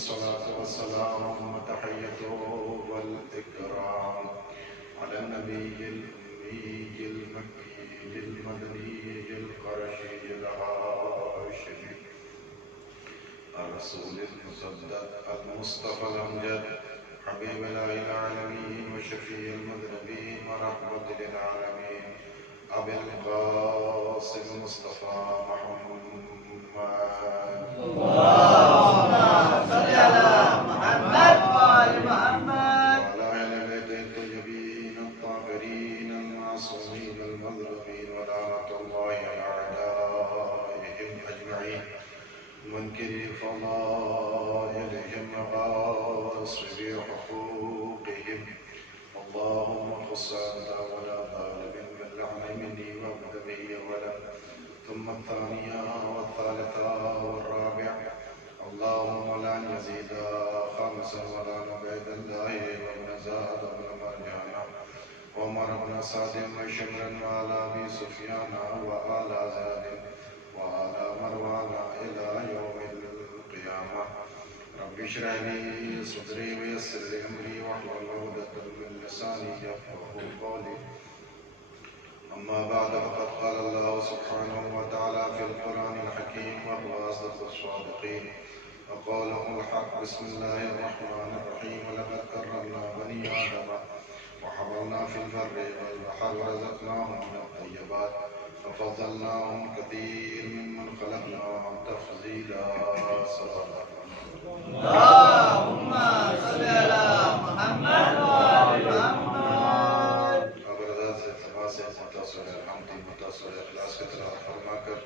الصلاة والسلام والتحية والإكرام على النبي الأمي المكي المدني القرشي الهاشمي الرسول المصدق المصطفى الأمجد حبيب العالمين وشفيع المذنبين ورحمة للعالمين أبي القاسم المصطفى محمد. اللهم صل على محمد وآل محمد وعلى أهل بيته الطيبين الطاهرين المعصومين المظلومين ولعنة الله على أعدائهم أجمعين منكري فضائلهم وغاصبي حقوقهم. اللهم خص أنت ولا طالب باللعن مني وابد بي ولم ثم الثانية والثالثة والرابعة. اللهم لا يزيد خامسا ولا نبيد الله وابن زاد وابن مرجانا وعمر بن سعد وشمر وعلى أبي سفيان وآل زاد وعلى مروان إلى يوم القيامة. رب اشرح لي صدري ويسر لي أمري واحلل عقدة من لساني يفقهوا قولي. أما بعد فقد قال الله سبحانه وتعالى في القرآن الحكيم وهو أصدق الصادقين وقوله الحق. بسم الله الرحمن الرحيم. ولقد كرمنا بني آدم وحملنا في البر والبحر ورزقناهم من الطيبات وفضلناهم كثير ممن خلقنا تفضيلا. اللهم صل على محمد وآل محمد. ابرداد سے اتباع سے متصور الحمد متصور اخلاص کی طرح فرما کر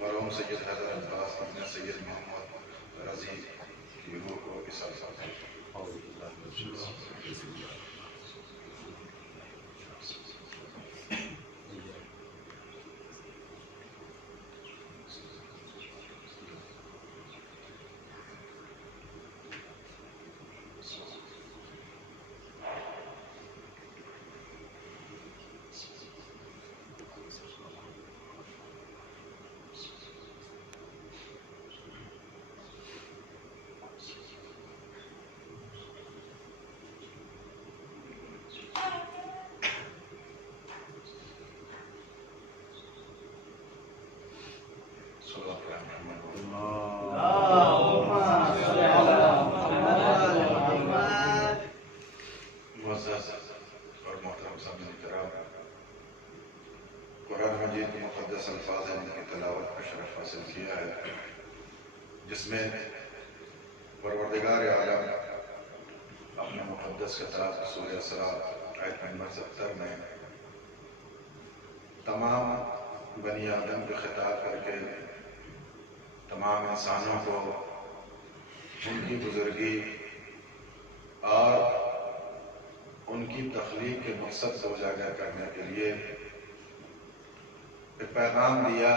مرحوم سید حیدر عباس ابن سید محمد رضی کی روح کو اصال فرمائے. اللهم صل على محمد وآل محمد. معزز اور محترم سامعین کرام، قرآن مجید کے مقدس الفاظ ہیں جن کی تلاوت کا شرف حاصل کیا ہے، جس میں پروردگار عالم اپنے مقدس کتاب سورہ اسراء آیت نمبر 70 میں تمام بنی آدم کو خطاب کر کے تمام انسانوں کو ان کی بزرگی اور ان کی تخلیق کے مقصد کو اجاگر کرنے کے لیے ایک پیغام دیا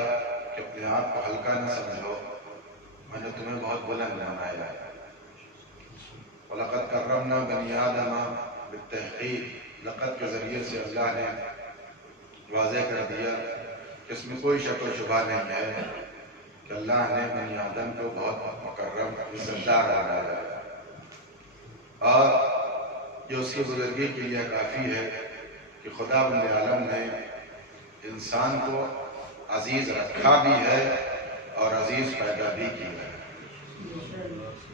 کہ اپنے آپ کو ہلکا نہ سمجھو، میں نے تمہیں بہت بلند بنایا ہے. وَلَقَدْ كَرَّمْنَا بَنِي آدَمَ بالتحقیق لقد کے ذریعے سے اللہ نے واضح کر دیا کہ اس میں کوئی شک و شبہ نہیں ہے کہ اللہ نے بنی آدم کو بہت مکرم عزتدار بنایا ہے، اور یہ اس کی بزرگی کے لیے کافی ہے کہ خدا بند عالم نے انسان کو عزیز رکھا بھی ہے اور عزیز پیدا بھی کیا ہے.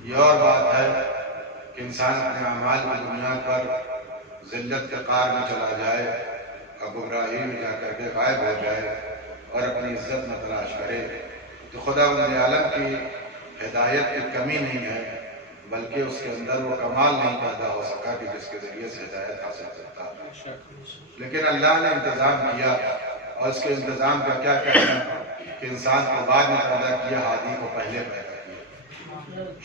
یہ اور بات ہے کہ انسان اپنے اعمال کی بنیاد پر ذلت کے قعر میں چلا جائے اور گمراہی میں جا کر کے غائب ہو جائے اور اپنی عزت میں تلاش کرے، تو خدا بند عالم کی ہدایت کی کمی نہیں ہے، بلکہ اس کے اندر وہ کمال نہیں پیدا ہو سکا کہ جس کے ذریعے سے ہدایت حاصل کرتا. لیکن اللہ نے انتظام کیا، اور اس کے انتظام کا کیا کہنا کہ انسان کو بعد میں پیدا کیا، ہادی کو پہلے پیدا کیا،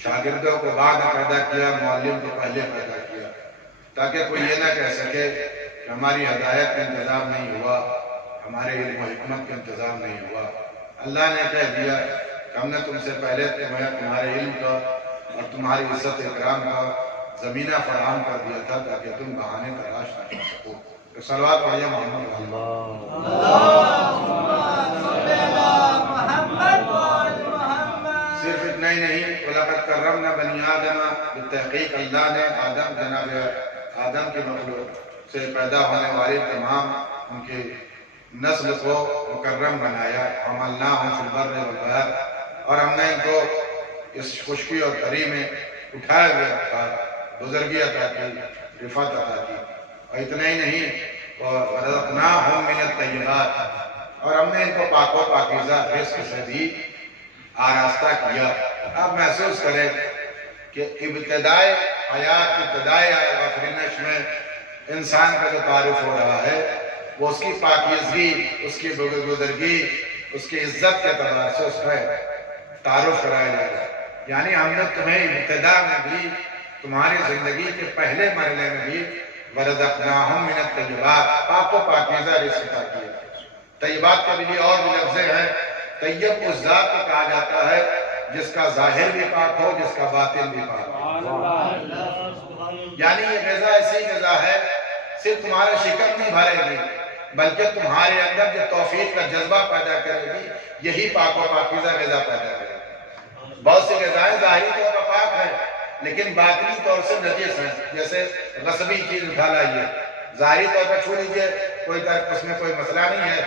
شاگردوں کو بعد میں پیدا کیا، معلم کو پہلے پیدا کیا، تاکہ کوئی یہ نہ کہہ سکے کہ ہماری ہدایت کا انتظام نہیں ہوا، ہمارے علم و حکمت کا انتظام نہیں ہوا. اللہ نے کہہ دیا کہ ہم نے تم سے پہلے تمہارے علم کا اور تمہاری عزت اکرام کا زمینہ فراہم کر دیا تھا تاکہ تم بہانے تلاش نہ کر سکو. تو صلوات پڑھیے محمد صرف اتنا ہی نہیں، وَلَقَدْ كَرَّمْنَا بنی آدم بالتحقیق اللہ نے جناب آدم کے مخلوق سے پیدا ہونے والے تمام ان کی نسل کو مکرم بنایا، حملناہم فی البر والبحر، اور ہم نے ان کو اس خشکی اور تری میں اٹھائے ہوئے رکھا، بزرگی عطا کی، رفعت عطا کی، اور اتنا ہی نہیں وَرَزَقْنَاهُم مِّنَ الطَّيِّبَاتِ، اور ہم نے ان کو پاک و پاکیزہ رزق سے بھی آراستہ کیا۔ آپ محسوس کریں کہ ابتدائے حیات، ابتدائے آفرینش میں انسان کا جو تعارف ہو رہا ہے وہ اس کی پاکیزگی، اس کی بزرگی، اس کی عزت کے اعتبار سے اس کا تعارف کرایا جا رہا ہے۔ یعنی ہم نے تمہیں ابتدا میں بھی، تمہاری زندگی کے پہلے مرحلے میں بھی وَرَزَقْنَاهُم مِّنَ الطَّيِّبَاتِ، پاک و پاکیزہ رزق عطا کیا۔ طیبات کے بھی اور بھی لفظیں ہیں۔ طیب اس ذات کو کہا جاتا ہے جس کا ظاہر بھی پاک ہو، جس کا باطن بھی پاک ہو۔ یعنی یہ غذا ایسی غذا ہے صرف تمہارا شکم نہیں بھرے گی بلکہ تمہارے اندر جو توفیق کا جذبہ پیدا کرے گی، یہی پاک و پاکیزہ غذا پیدا کرے گی۔ بہت سی غذائیں ظاہری طور پر پاک ہیں لیکن باطنی طور سے نجس ہیں، جیسے غصبی چیز اٹھا لائیے، ظاہری طور پر چھو لیجیے، اس میں کوئی مسئلہ نہیں ہے،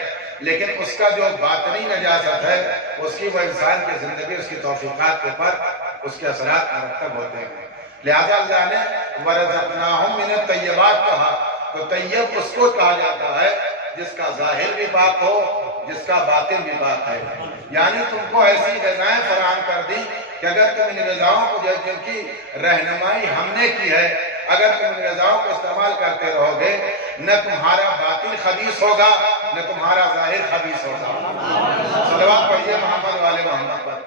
لیکن اس کا جو باطنی نجاست ہے اس کی وہ انسان کی زندگی، اس کی توفیقات کے اوپر اس کے اثرات مرتب ہوتے ہیں۔ لہذا اللہ نے وَرَزَقْنَاهُم مِّنَ الطَّيِّبَاتِ کہا، تو طیب اس کو کہا جاتا ہے جس کا ظاہر بھی پاک ہو، جس کا باطن بھی پاک ہے۔ یعنی تم کو ایسی غذائیں فراہم کر دی کہ اگر تم ان غذاؤں کو، جن کی رہنمائی ہم نے کی ہے، اگر تم ان غذاؤں کو استعمال کرتے رہو گے، نہ تمہارا باطن خبیث ہوگا، نہ تمہارا ظاہر خبیث ہوگا۔ صلوات پڑھیے محمد والے محمد پر۔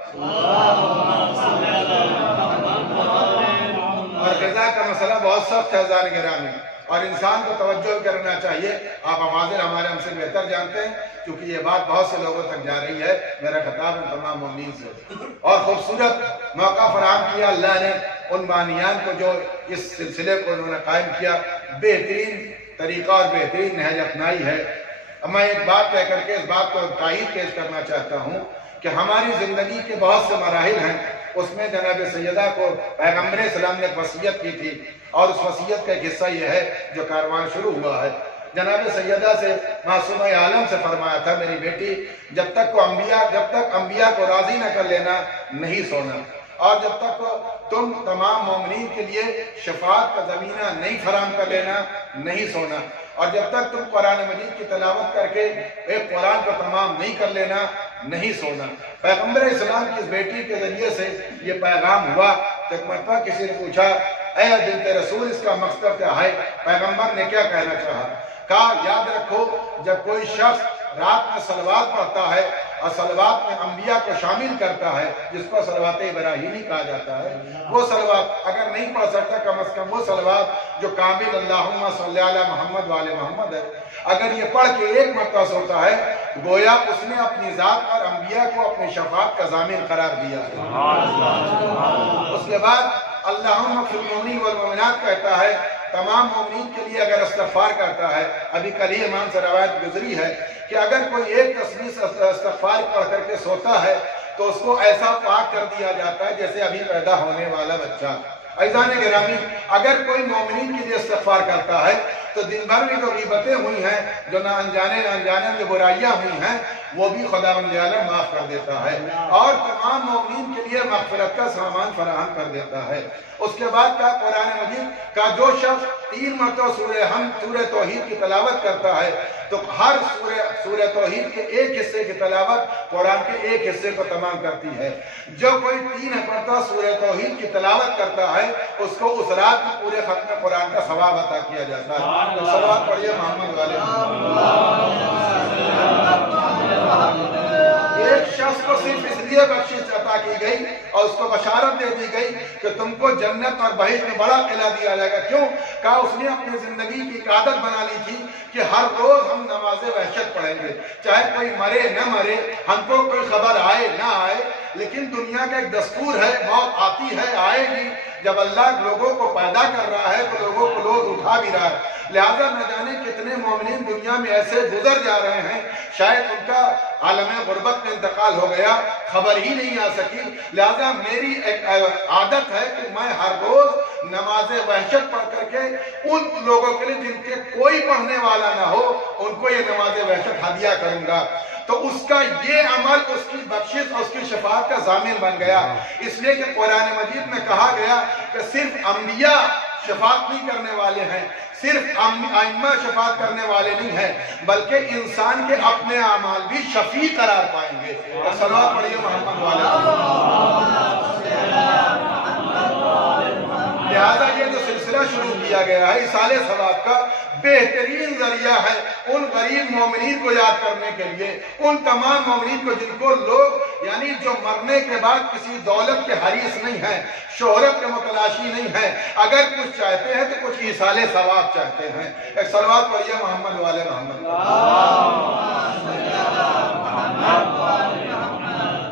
اور غذا کا مسئلہ بہت سخت ہے عزیزان گرامی، اور انسان کو توجہ کرنا چاہیے۔ آپ حاضر ہمارے ہم سے بہتر جانتے ہیں کیونکہ یہ بات بہت سے لوگوں تک جا رہی ہے۔ میرا خطاب ان تمام مومنین سے، اور خوبصورت موقع فراہم کیا اللہ نے ان بانیان کو جو اس سلسلے کو انہوں نے قائم کیا، بہترین طریقہ اور بہترین نہج اپنائی ہے۔ اب میں ایک بات کہہ کر کے اس بات کو تائید پیش کرنا چاہتا ہوں کہ ہماری زندگی کے بہت سے مراحل ہیں، اس میں جناب سیدہ کو پیغمبر اسلام نے ایک وصیت کی تھی، اور اس وصیت کا ایک حصہ یہ ہے جو کاروان شروع ہوا ہے۔ جناب سیدہ سے معصومہ عالم سے فرمایا تھا، میری بیٹی جب تک انبیاء کو راضی نہ کر لینا نہیں سونا، اور جب تک تم تمام مومنین کے لیے شفاعت کا زمینہ نہیں فراہم کر لینا نہیں سونا، اور جب تک تم قرآن مجید کی تلاوت کر کے ایک قرآن کو تمام نہیں کر لینا نہیں سونا۔ پیغمبر اسلام کی اس بیٹی کے ذریعے سے یہ پیغام ہوا کہ ایک مرتبہ کسی نے پوچھا، اے بنت رسول اس کا مقصد کیا ہے؟ پیغمبر نے کیا کہنا چاہا؟ کہا یاد رکھو جب کوئی شخص رات میں صلوات پڑھتا ہے اور صلوات میں انبیاء کو شامل کرتا ہے، جس کو صلوات ابراہیمی کہا جاتا ہے، وہ صلوات اگر نہیں پڑھ سکتا کم از کم وہ صلوات جو کامل اللہم صلی علی محمد وآل محمد ہے، اگر یہ پڑھ کے ایک مرتبہ ہوتا ہے گویا اس نے اپنی ذات اور انبیاء کو اپنی شفاعت کا ضامن قرار دیا ہے۔ اس کے بعد اللہم فی المؤمنین والمؤمنات کہتا ہے، تمام مومنین کے لیے اگر استغفار کرتا ہے۔ ابھی کل ہی امام سے روایت گزری ہے کہ اگر کوئی ایک تسبیح استغفار پڑھ کر کے سوتا ہے تو اس کو ایسا پاک کر دیا جاتا ہے جیسے ابھی پیدا ہونے والا بچہ۔ عزیزان گرامی، اگر کوئی مومنین کے لیے استغفار کرتا ہے تو دن بھر میں جو غیبتیں ہوئی ہیں، جو نہ انجانے جو برائیاں ہوئی ہیں، وہ بھی خداوند عالم معاف کر دیتا ہے اور تمام مومنین کے لیے مغفرت کا سامان فراہم کر دیتا ہے۔ اس کے بعد کا قرآن مجید کا جو شخص 3 مرتبہ سورہ توحید کی تلاوت کرتا ہے تو ہر سورہ توحید کے ایک حصے کی تلاوت قرآن کے ایک حصے کو تمام کرتی ہے۔ جو کوئی 3 مرتبہ سورہ توحید کی تلاوت کرتا ہے اس کو اس رات میں پورے ختم قرآن کا ثواب عطا کیا جاتا ہے۔ تو صلوات پڑھیے محمد والے۔ ایک شخص کو صرف اس لیے بخشش عطا کی گئی اور اس کو بشارت دے دی گئی کہ تم کو جنت اور بہشت میں بڑا قلعہ دیا جائے گا۔ کیوں؟ کہا اس نے اپنی زندگی کی ایک عادت بنا لی تھی کہ ہر روز ہم نماز وحشت پڑھیں گے، چاہے کوئی مرے نہ مرے، ہم کو کوئی خبر آئے نہ آئے، لیکن دنیا کا ایک دستور ہے، موت آتی ہے، آئے گی۔ جب اللہ لوگوں کو پیدا کر رہا ہے تو لوگوں کو لوگ اٹھا بھی رہا ہے۔ لہذا نہ جانے کتنے مومنین دنیا میں ایسے گزر جا رہے ہیں، شاید ان کا عالم غربت میں انتقال ہو گیا، خبر ہی نہیں آ سکی، لہذا میری ایک عادت ہے کہ میں ہر روز نماز وحشت پڑھ کر کے ان لوگوں کے لیے جن کے کوئی پڑھنے والا نہ ہو ان کو یہ نماز وحشت ہدیہ کروں گا۔ تو اس کا یہ عمل اس کی بخشش اور اس کی شفاعت کا ضامن بن گیا، اس لیے کہ قرآن مجید میں کہا گیا کہ صرف انبیاء شفاعت نہیں کرنے والے ہیں، صرف ائمہ شفاعت کرنے والے نہیں ہیں، بلکہ انسان کے اپنے اعمال بھی شفیع قرار پائیں گے۔ صلوات پڑھیے محمد والے۔ لہذا یہ جو سلسلہ شروع کیا گیا ہے ایصال ثواب کا بہترین ذریعہ ہے ان غریب مومنین کو یاد کرنے کے لیے، ان تمام مومنین کو جن کو لوگ یعنی جو مرنے کے بعد کسی دولت کے حریص نہیں ہیں، شہرت کے متلاشی نہیں ہیں، اگر کچھ چاہتے ہیں تو کچھ ایصال ثواب چاہتے ہیں۔ ایک صلوات پڑھیے محمد والے محمد۔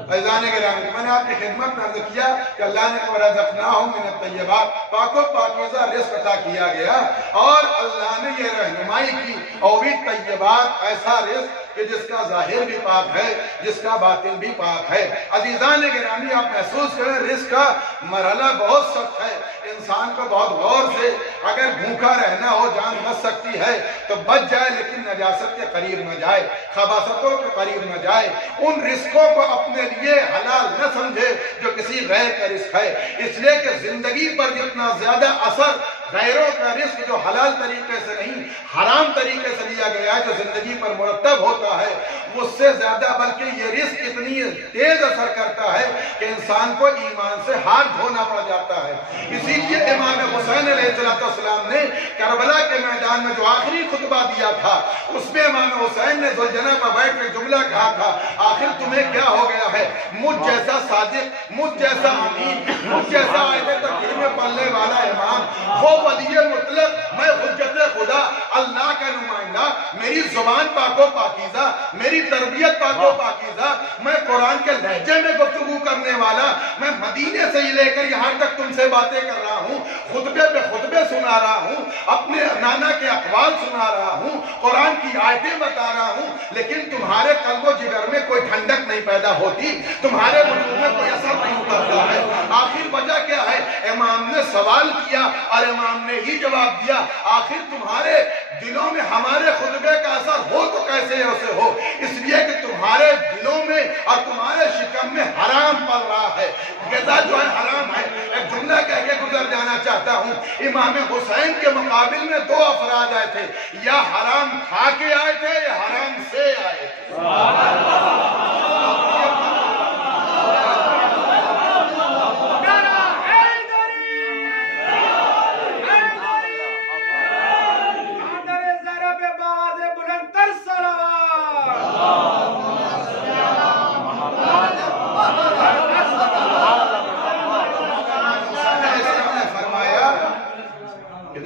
عزیزان گرامی، میں نے آپ کی خدمت میں عرض کیا کہ اللہ نے وَرَزَقْنَاهُم مِّنَ الطَّيِّبَاتِ پاک و پاکیزہ رزق عطا کیا گیا، اور اللہ نے یہ رہنمائی کی اور بھی طیبات ایسا رزق کہ جس کا ظاہر بھی پاک ہے، جس کا باطن بھی پاک ہے۔ عزیزان گرامی، آپ محسوس کریں رزق کا مرحلہ بہت سخت ہے، انسان کو بہت غور سے اگر بھوکا رہنا ہو جان بچ سکتی ہے تو بچ جائے، لیکن نجاست کے قریب نہ جائے، خباثتوں کے قریب نہ جائے، ان رزقوں کو اپنے لیے حلال نہ سمجھے جو کسی غیر کا رزق ہے، اس لیے کہ زندگی پر جتنا زیادہ اثر غیروں کا رزق جو حلال طریقے سے نہیں حرام طریقے سے لیا گیا ہے جو زندگی پر مرتب ہوتا ہے، اس سے زیادہ بلکہ یہ رزق اتنی تیز اثر کرتا ہے کہ انسان کو ایمان سے ہاتھ دھونا پڑ جاتا ہے۔ اسی لیے امام حسین علیہ السلام نے کربلا کے میدان میں جو آخری خطبہ دیا تھا اس میں امام حسین نے ذوالجناح پر بیٹھ کے جملہ کہا تھا، آخر تمہیں کیا ہو گیا ہے؟ مجھ جیسا صادق، مجھ جیسا امین، مجھ جیسا آیت تکریم میں پڑھنے والا امام، وہ ولی مطلق، میں حجت خدا اللہ کا نمائندہ، میری زبان پاک و پاکیزہ، میری تربیت پاک و پاکیزہ، میں قرآن کے لہجے میں گفتگو کرنے والا، میں مدینے سے ہی لے کر یہاں تک تم سے باتیں کر رہا ہوں، خطبے پہ خطبے سنا رہا ہوں، اپنے نانا کے اقوال سنا رہا ہوں، قرآن کی آیتیں بتا رہا ہوں، لیکن تمہارے قلب و جگر میں کوئی ٹھنڈک نہیں پیدا ہوتی، تمہارے وجود میں کوئی اثر نہیں اترتا ہے۔ آخر وجہ کیا ہے؟ امام نے سوال کیا اور امام نے ہی جواب دیا، آخر تمہارے دلوں میں ہمارے خطبے کا اثر ہو تو کیسے اسے ہو؟ اس لیے کہ تمہارے دلوں میں اور تمہارے شکم میں حرام پڑ رہا ہے، غذا جو ہے حرام ہے۔ ایک جملہ کہہ کے گزر جانا چاہتا ہوں، امام حسین کے مقابل میں دو افراد آئے تھے، یا حرام کھا کے آئے تھے یا حرام سے آئے تھے۔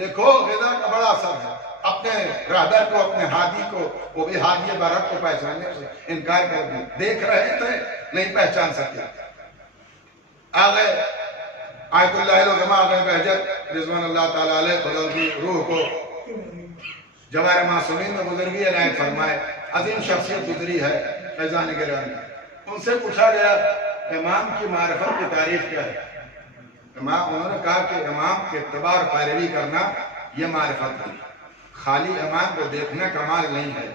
دیکھو غذا کا بڑا اثر ہے، اپنے رہبر کو، اپنے ہادی کو، وہ بھی ہادی برحق کو پہچاننے سے انکار کر دیا، دیکھ رہے تھے نہیں پہچان سکتے۔ آگئے آیت اللہ العظمہ، آگئے بہجت رضوان اللہ تعالیٰ علیہ، خدا کی روح کو جواہر معصومین میں بزرگی عنایت فرمائے، عظیم شخصیت گزری ہے فیضان گرامی۔ ان سے پوچھا گیا امام کی معرفت کی تعریف کیا ہے؟ انہوں نے کہا کہ امام کے اتباع اور پیروی کرنا یہ معرفت ہے، خالی امام کو دیکھنا کمال نہیں ہے۔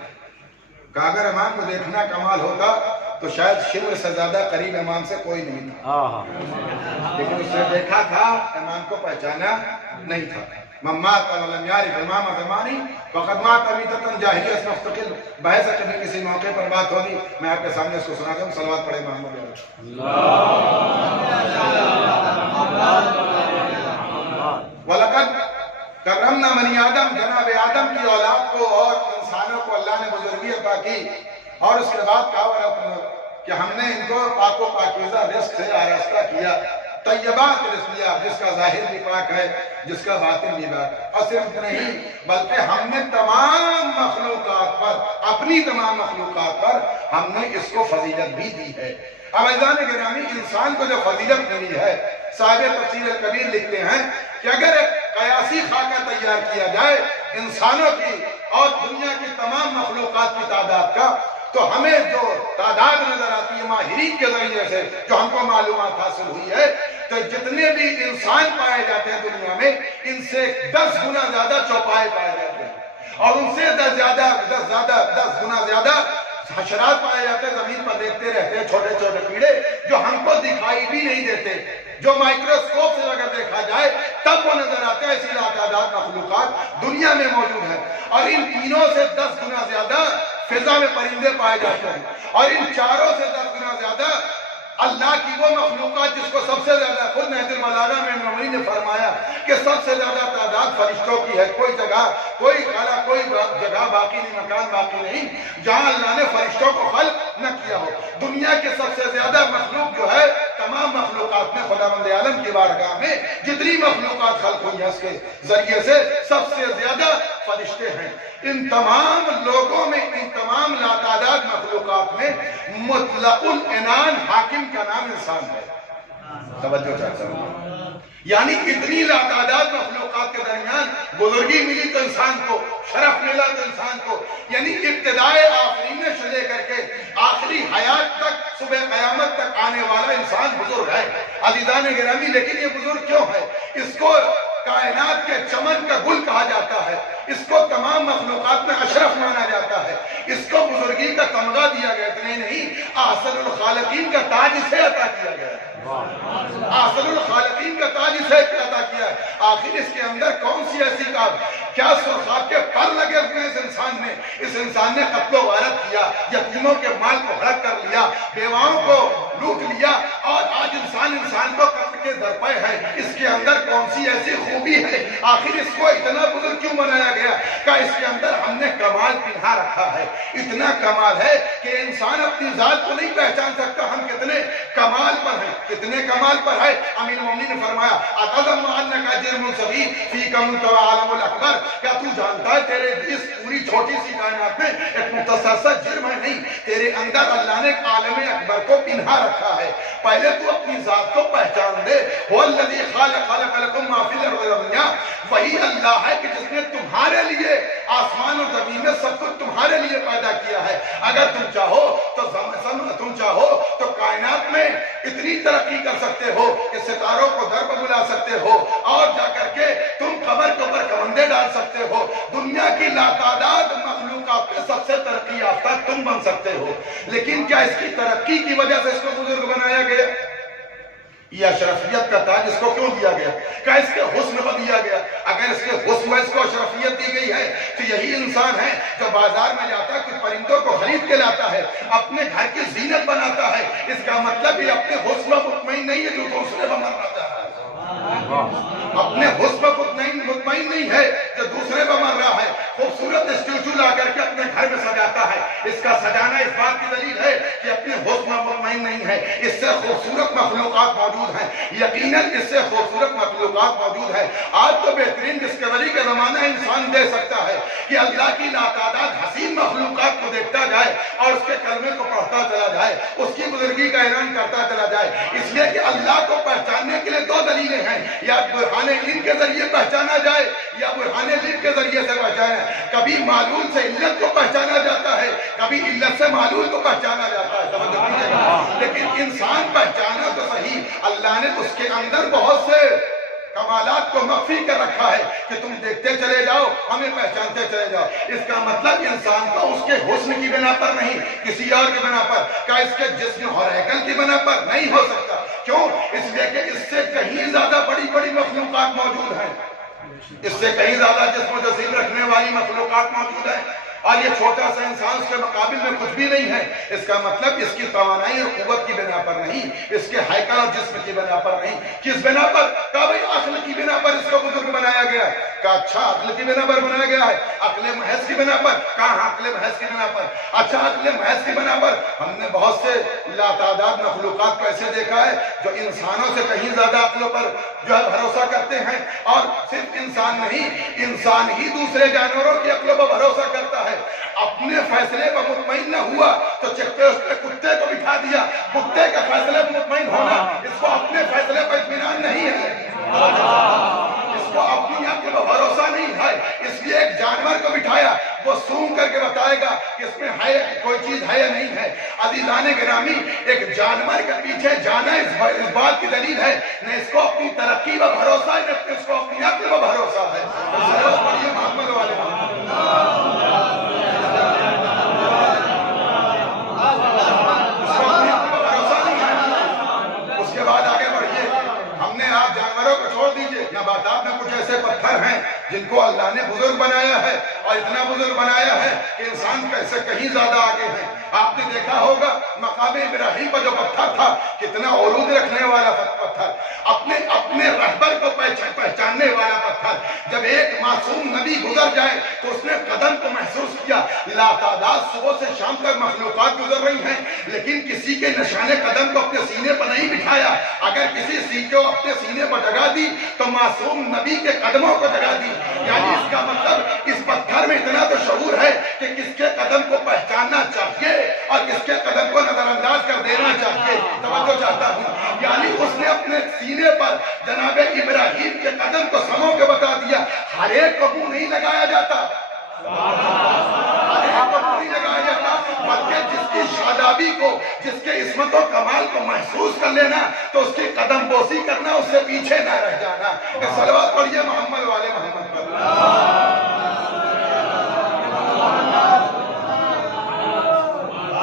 کہ اگر امام کو دیکھنا کمال ہوتا تو شاید شبر سے زیادہ قریب امام سے کوئی نہیں تھا، لیکن اس نے دیکھا تھا، امام کو پہچانا نہیں تھا۔ من مات ولم یعرف امام زمانی فقد مات میتۃ جاہلیہ سے مستقل بحث ہے، کبھی کسی موقع پر بات ہوگی میں آپ کے سامنے اس کو سنا دوں۔ صلوات پڑھے محمد وَلَقَدْ کرمنا بنی آدم، جناب آدم کی اولاد کو اور انسانوں کو اللہ نے بزرگی عطا کی، اور اس کے بعد کہا کہ ہم نے ان کو پاک و پاکیزہ رزق سے آراستہ کیا، طیبات رزق دیا، جس کا ظاہر بھی پاک ہے، جس کا باطن بھی پاک ہے۔ اور صرف نہیں بلکہ ہم نے تمام مخلوقات پر، اپنی تمام مخلوقات پر ہم نے اس کو فضیلت بھی دی ہے۔ اب عزیزان گرامی، انسان کو جو فضیلت ملی ہے، صاحب تفسیر الکبیر لکھتے ہیں کہ اگر ایک قیاسی خاکہ تیار کیا جائے انسانوں کی اور دنیا کی تمام مخلوقات کی تعداد کا، تو ہمیں جو تعداد نظر آتی ہے ماہرین کے ذریعے سے جو ہم کو معلومات حاصل ہوئی ہے، تو جتنے بھی انسان پائے جاتے ہیں دنیا میں، ان سے 10 گنا زیادہ چوپائے پائے جاتے ہیں، اور ان سے 10 گنا زیادہ حشرات پائے جاتے ہیں۔ زمین پر دیکھتے رہتے ہیں چھوٹے چھوٹے کیڑے جو ہم کو دکھائی بھی نہیں دیتے، جو مائکروسکوپ سے اگر دیکھا جائے تب وہ نظر آتا ہے۔ اسی لاتعداد مخلوقات دنیا میں موجود ہیں، اور ان تینوں سے 10 گنا زیادہ فضا میں پرندے پائے جاتے ہیں، اور ان چاروں سے 10 گنا زیادہ اللہ کی وہ مخلوقات جس کو سب سے زیادہ، خود نہج البلاغہ میں نووی نے فرمایا کہ سب سے زیادہ تعداد فرشتوں کی ہے۔ کوئی جگہ، کوئی خلا، کوئی جگہ باقی نہیں، مکان باقی نہیں جہاں اللہ نے فرشتوں کو خلق نہ کیا ہو۔ دنیا کے سب سے زیادہ مخلوق جو ہے، تمام مخلوقات میں خداوند عالم کی بارگاہ میں جتنی مخلوقات خلق ہوئی ہیں اس کے ذریعے سے سب سے زیادہ فرشتے ہیں۔ ان تمام لوگوں میں، ان تمام لاتعداد مخلوقات میں مطلق العنان حاکم کا نام انسان ہے۔ توجہ چاہتا ہوں، یعنی اتنی لاتعداد مخلوقات کے درمیان بزرگی ملی تو انسان کو، شرف ملا تو انسان کو، یعنی ابتدائے آفرینش سے لے کر کے آخری حیات تک، صبح قیامت تک آنے والا انسان بزرگ ہے۔ عزیزان گرامی، لیکن یہ بزرگ کیوں ہے؟ اس کو کائنات کے چمن کا گل کہا جاتا ہے، اس کو تمام مخلوقات میں اشرف مانا جاتا ہے، اس کو بزرگی کا تمغہ دیا گیا، اتنے نہیں، احسن الخالقین کا تاج اسے عطا کیا گیا ہے۔ احسن الخالقین کا تاج اسے عطا کیا ہے۔ آخر اس کے اندر کون سی ایسی کام، کیا سرخاب کے پر لگے ہوئے اس انسان نے؟ اس انسان نے قتل و غارت کیا، یتیموں کے مال کو ہڑپ کر لیا، بیواؤں کو لوٹ لیا، اور آج انسان کو قتل کے درپے ہے۔ اس کے اندر کون سی ایسی خوبی ہے؟ آخر اس کو اتنا بزرگ کیوں بنایا گیا؟ کہ اس کے اندر ہم نے کمال پنہا رکھا ہے۔ اتنا کمال ہے کہ انسان اپنی ذات کو نہیں پہچان سکتا ہم کتنے کمال پر ہیں، کتنے کمال پر ہے۔ امیر مومنین نے فرمایا اتظن انک جرم صغیر فیک منتوی عالم الاکبر، کیا تو جانتا ہے تیرے اس پوری چھوٹی سی کائنات میں ایک مختصر سا جرم ہے؟ نہیں، تیرے اندر اللہ نے ایک عالم اکبر کو پنہا رکھا ہے۔ پہلے تو اپنی ذات کو پہچان دے۔ هو الذی خلق لکم ما فی الارض والدنیا، وہی اللہ ہے کہ جس نے تمہارے لیے آسمان اور زمین میں سب کچھ تمہارے لیے پیدا کیا ہے۔ اگر تم چاہو تو کائنات میں اتنی ترقی کر سکتے ہو کہ ستاروں کو در پر بلا سکتے ہو، اور جا کر کے تم قمر کے اوپر کمندے ڈال سکتے ہو۔ دنیا کی لاتعداد مخلوقات میں سب سے ترقی یافتہ تم بن سکتے ہو، لیکن کیا اس کی ترقی کی وجہ سے اس کو بزرگ بنایا گیا؟ یہ اشرفیت کا تاج اس کو کیوں دیا گیا؟ کیا اس کے حسن کو دیا گیا؟ اگر اس کے حسن میں اس کو اشرفیت دی گئی ہے تو یہی انسان ہے جو بازار میں جاتا ہے، کچھ پرندوں کو خرید کے لاتا ہے، اپنے گھر کی زینت بناتا ہے۔ اس کا مطلب یہ اپنے حسن و مطمئن نہیں ہے جو دوسرے پر مر رہا ہے، اپنے حسن و مطمئن نہیں ہے جو دوسرے پر مر رہا ہے۔ خوبصورت اسٹیچو لا کر کے اپنے گھر میں سجاتا ہے، اس کا سجانا اس بات کی دلیل ہے کہ اپنے حسن و مطمئن نہیں ہے۔ اس سے خوبصورت مخلوقات موجود ہیں، یقیناً اس سے خوبصورت مخلوقات موجود ہے۔ آج تو بہترین ڈسکوری کا زمانہ انسان دے سکتا ہے کہ اللہ کی لاتعداد حسین مخلوقات کو دیکھتا جائے اور اس کے کلمے کو پڑھتا چلا جائے، اس کی بزرگی کا اعلان کرتا چلا جائے، اس لیے کہ اللہ کو پہچاننے کے لیے دو دلیلیں ہیں، یا برہان علم کے ذریعے پہچانا جائے یا برہان علم کے ذریعے سے پہچانا۔ کبھی معلول سے علت کو پہچانا جاتا ہے، کبھی علت سے معلول کو پہچانا جاتا ہے، سمجھ لیجیے گا۔ لیکن انسان پہچانا تو صحیح، اللہ نے اس کے اندر بہت سے کمالات کو مخفی کر رکھا ہے کہ تم دیکھتے چلے جاؤ، ہمیں پہچانتے چلے جاؤ۔ اس کا مطلب انسان کو اس کے حسن کی بنا پر نہیں، کسی اور کی بنا پر، کیا اس کے جسم اور ہیکل کی بنا پر نہیں ہو سکتا۔ کیوں؟ اس لیے کہ اس سے کہیں زیادہ بڑی بڑی مخلوقات موجود ہیں، اس سے کہیں زیادہ جسم و جسیم رکھنے والی مخلوقات موجود ہیں، اور یہ چھوٹا سا انسان اس کے مقابل میں کچھ بھی نہیں ہے۔ اس کا مطلب اس کی توانائی اور قوت کی بنا پر نہیں، اس کے ہیکل اور جسم کی بنا پر نہیں۔ کس بنا پر؟ کہا بھئی عقل کی بنا پر اس کو بزرگ بنایا گیا ہے۔ کہا اچھا عقل کی بنا پر بنایا گیا ہے، عقل محض کی بنا پر؟ کہا عقل محض کی بنا پر۔ اچھا عقل محض کی بنا پر ہم نے بہت سے لاتعداد مخلوقات کو ایسے دیکھا ہے جو انسانوں سے کہیں زیادہ عقلوں پر جو ہے بھروسہ کرتے ہیں، اور صرف انسان نہیں، انسان ہی دوسرے جانوروں کی عقلوں پر بھروسہ کرتا ہے۔ اپنے فیصلے پر مطمئن نہ ہوا تو چپے اس پہ کتے کو بٹھا دیا۔ کتے کے فیصلے پر مطمئن ہونا، اس کو اپنے فیصلے پر اطمینان نہیں ہے، اس کو اپنی عقل پر بھروسہ نہیں ہے، اس لیے ایک جانور کو بٹھایا، وہ سونگ کر کے بتائے گا کہ اس میں ہے کوئی چیز ہے یا نہیں ہے۔ عزیزان گرامی، ایک جانور کے پیچھے جانا اس بات کی دلیل ہے نہ اس کو اپنی ترقی و بھروسہ ہے، نہ اس کو اپنی عقل و بھروسہ ہے۔ محمد والے نباتات میں کچھ ایسے پتھر ہیں جن کو اللہ نے بزرگ بنایا ہے، اور اتنا بزرگ بنایا ہے کہ انسان کیسے کہیں زیادہ آگے ہیں۔ آپ نے دیکھا ہوگا مقام ابراہیم کا جو پتھر تھا، کتنا عروج رکھنے والا پتھر، اپنے رہبر کو پہچاننے والا پتھر۔ جب ایک معصوم نبی گزر جائے تو اس نے قدم کو محسوس کیا۔ لاتعداد صبح سے شام تک مخلوقات گزر رہی ہیں، لیکن کسی کے نشان قدم کو اپنے سینے پر نہیں بٹھایا۔ اگر کسی سینے کو اپنے سینے پر جگہ دی تو معصوم نبی کے قدموں کو جگہ دی۔ یعنی اس کا مطلب اس پتھر میں اتنا تو شعور ہے کہ کس کے قدم کو پہچاننا چاہیے اور کس کے قدم کو نظر انداز کر دینا چاہیے۔ توجہ چاہتا ہوں، یعنی اس نے اپنے سینے پر جناب ابراہیم کے قدم کو سمو کے بتا دیا۔ ہر ایک کو منہ نہیں لگایا جاتا، ہر ایک کو منہ نہیں لگایا جاتا، بلکہ جس کی شادابی کو، جس کے عصمت و کمال کو محسوس کر لینا تو اس کی قدم بوسی کرنا، اس سے پیچھے نہ رہ جانا۔ کہ صلوات پڑھیے محمد والے محمد پر۔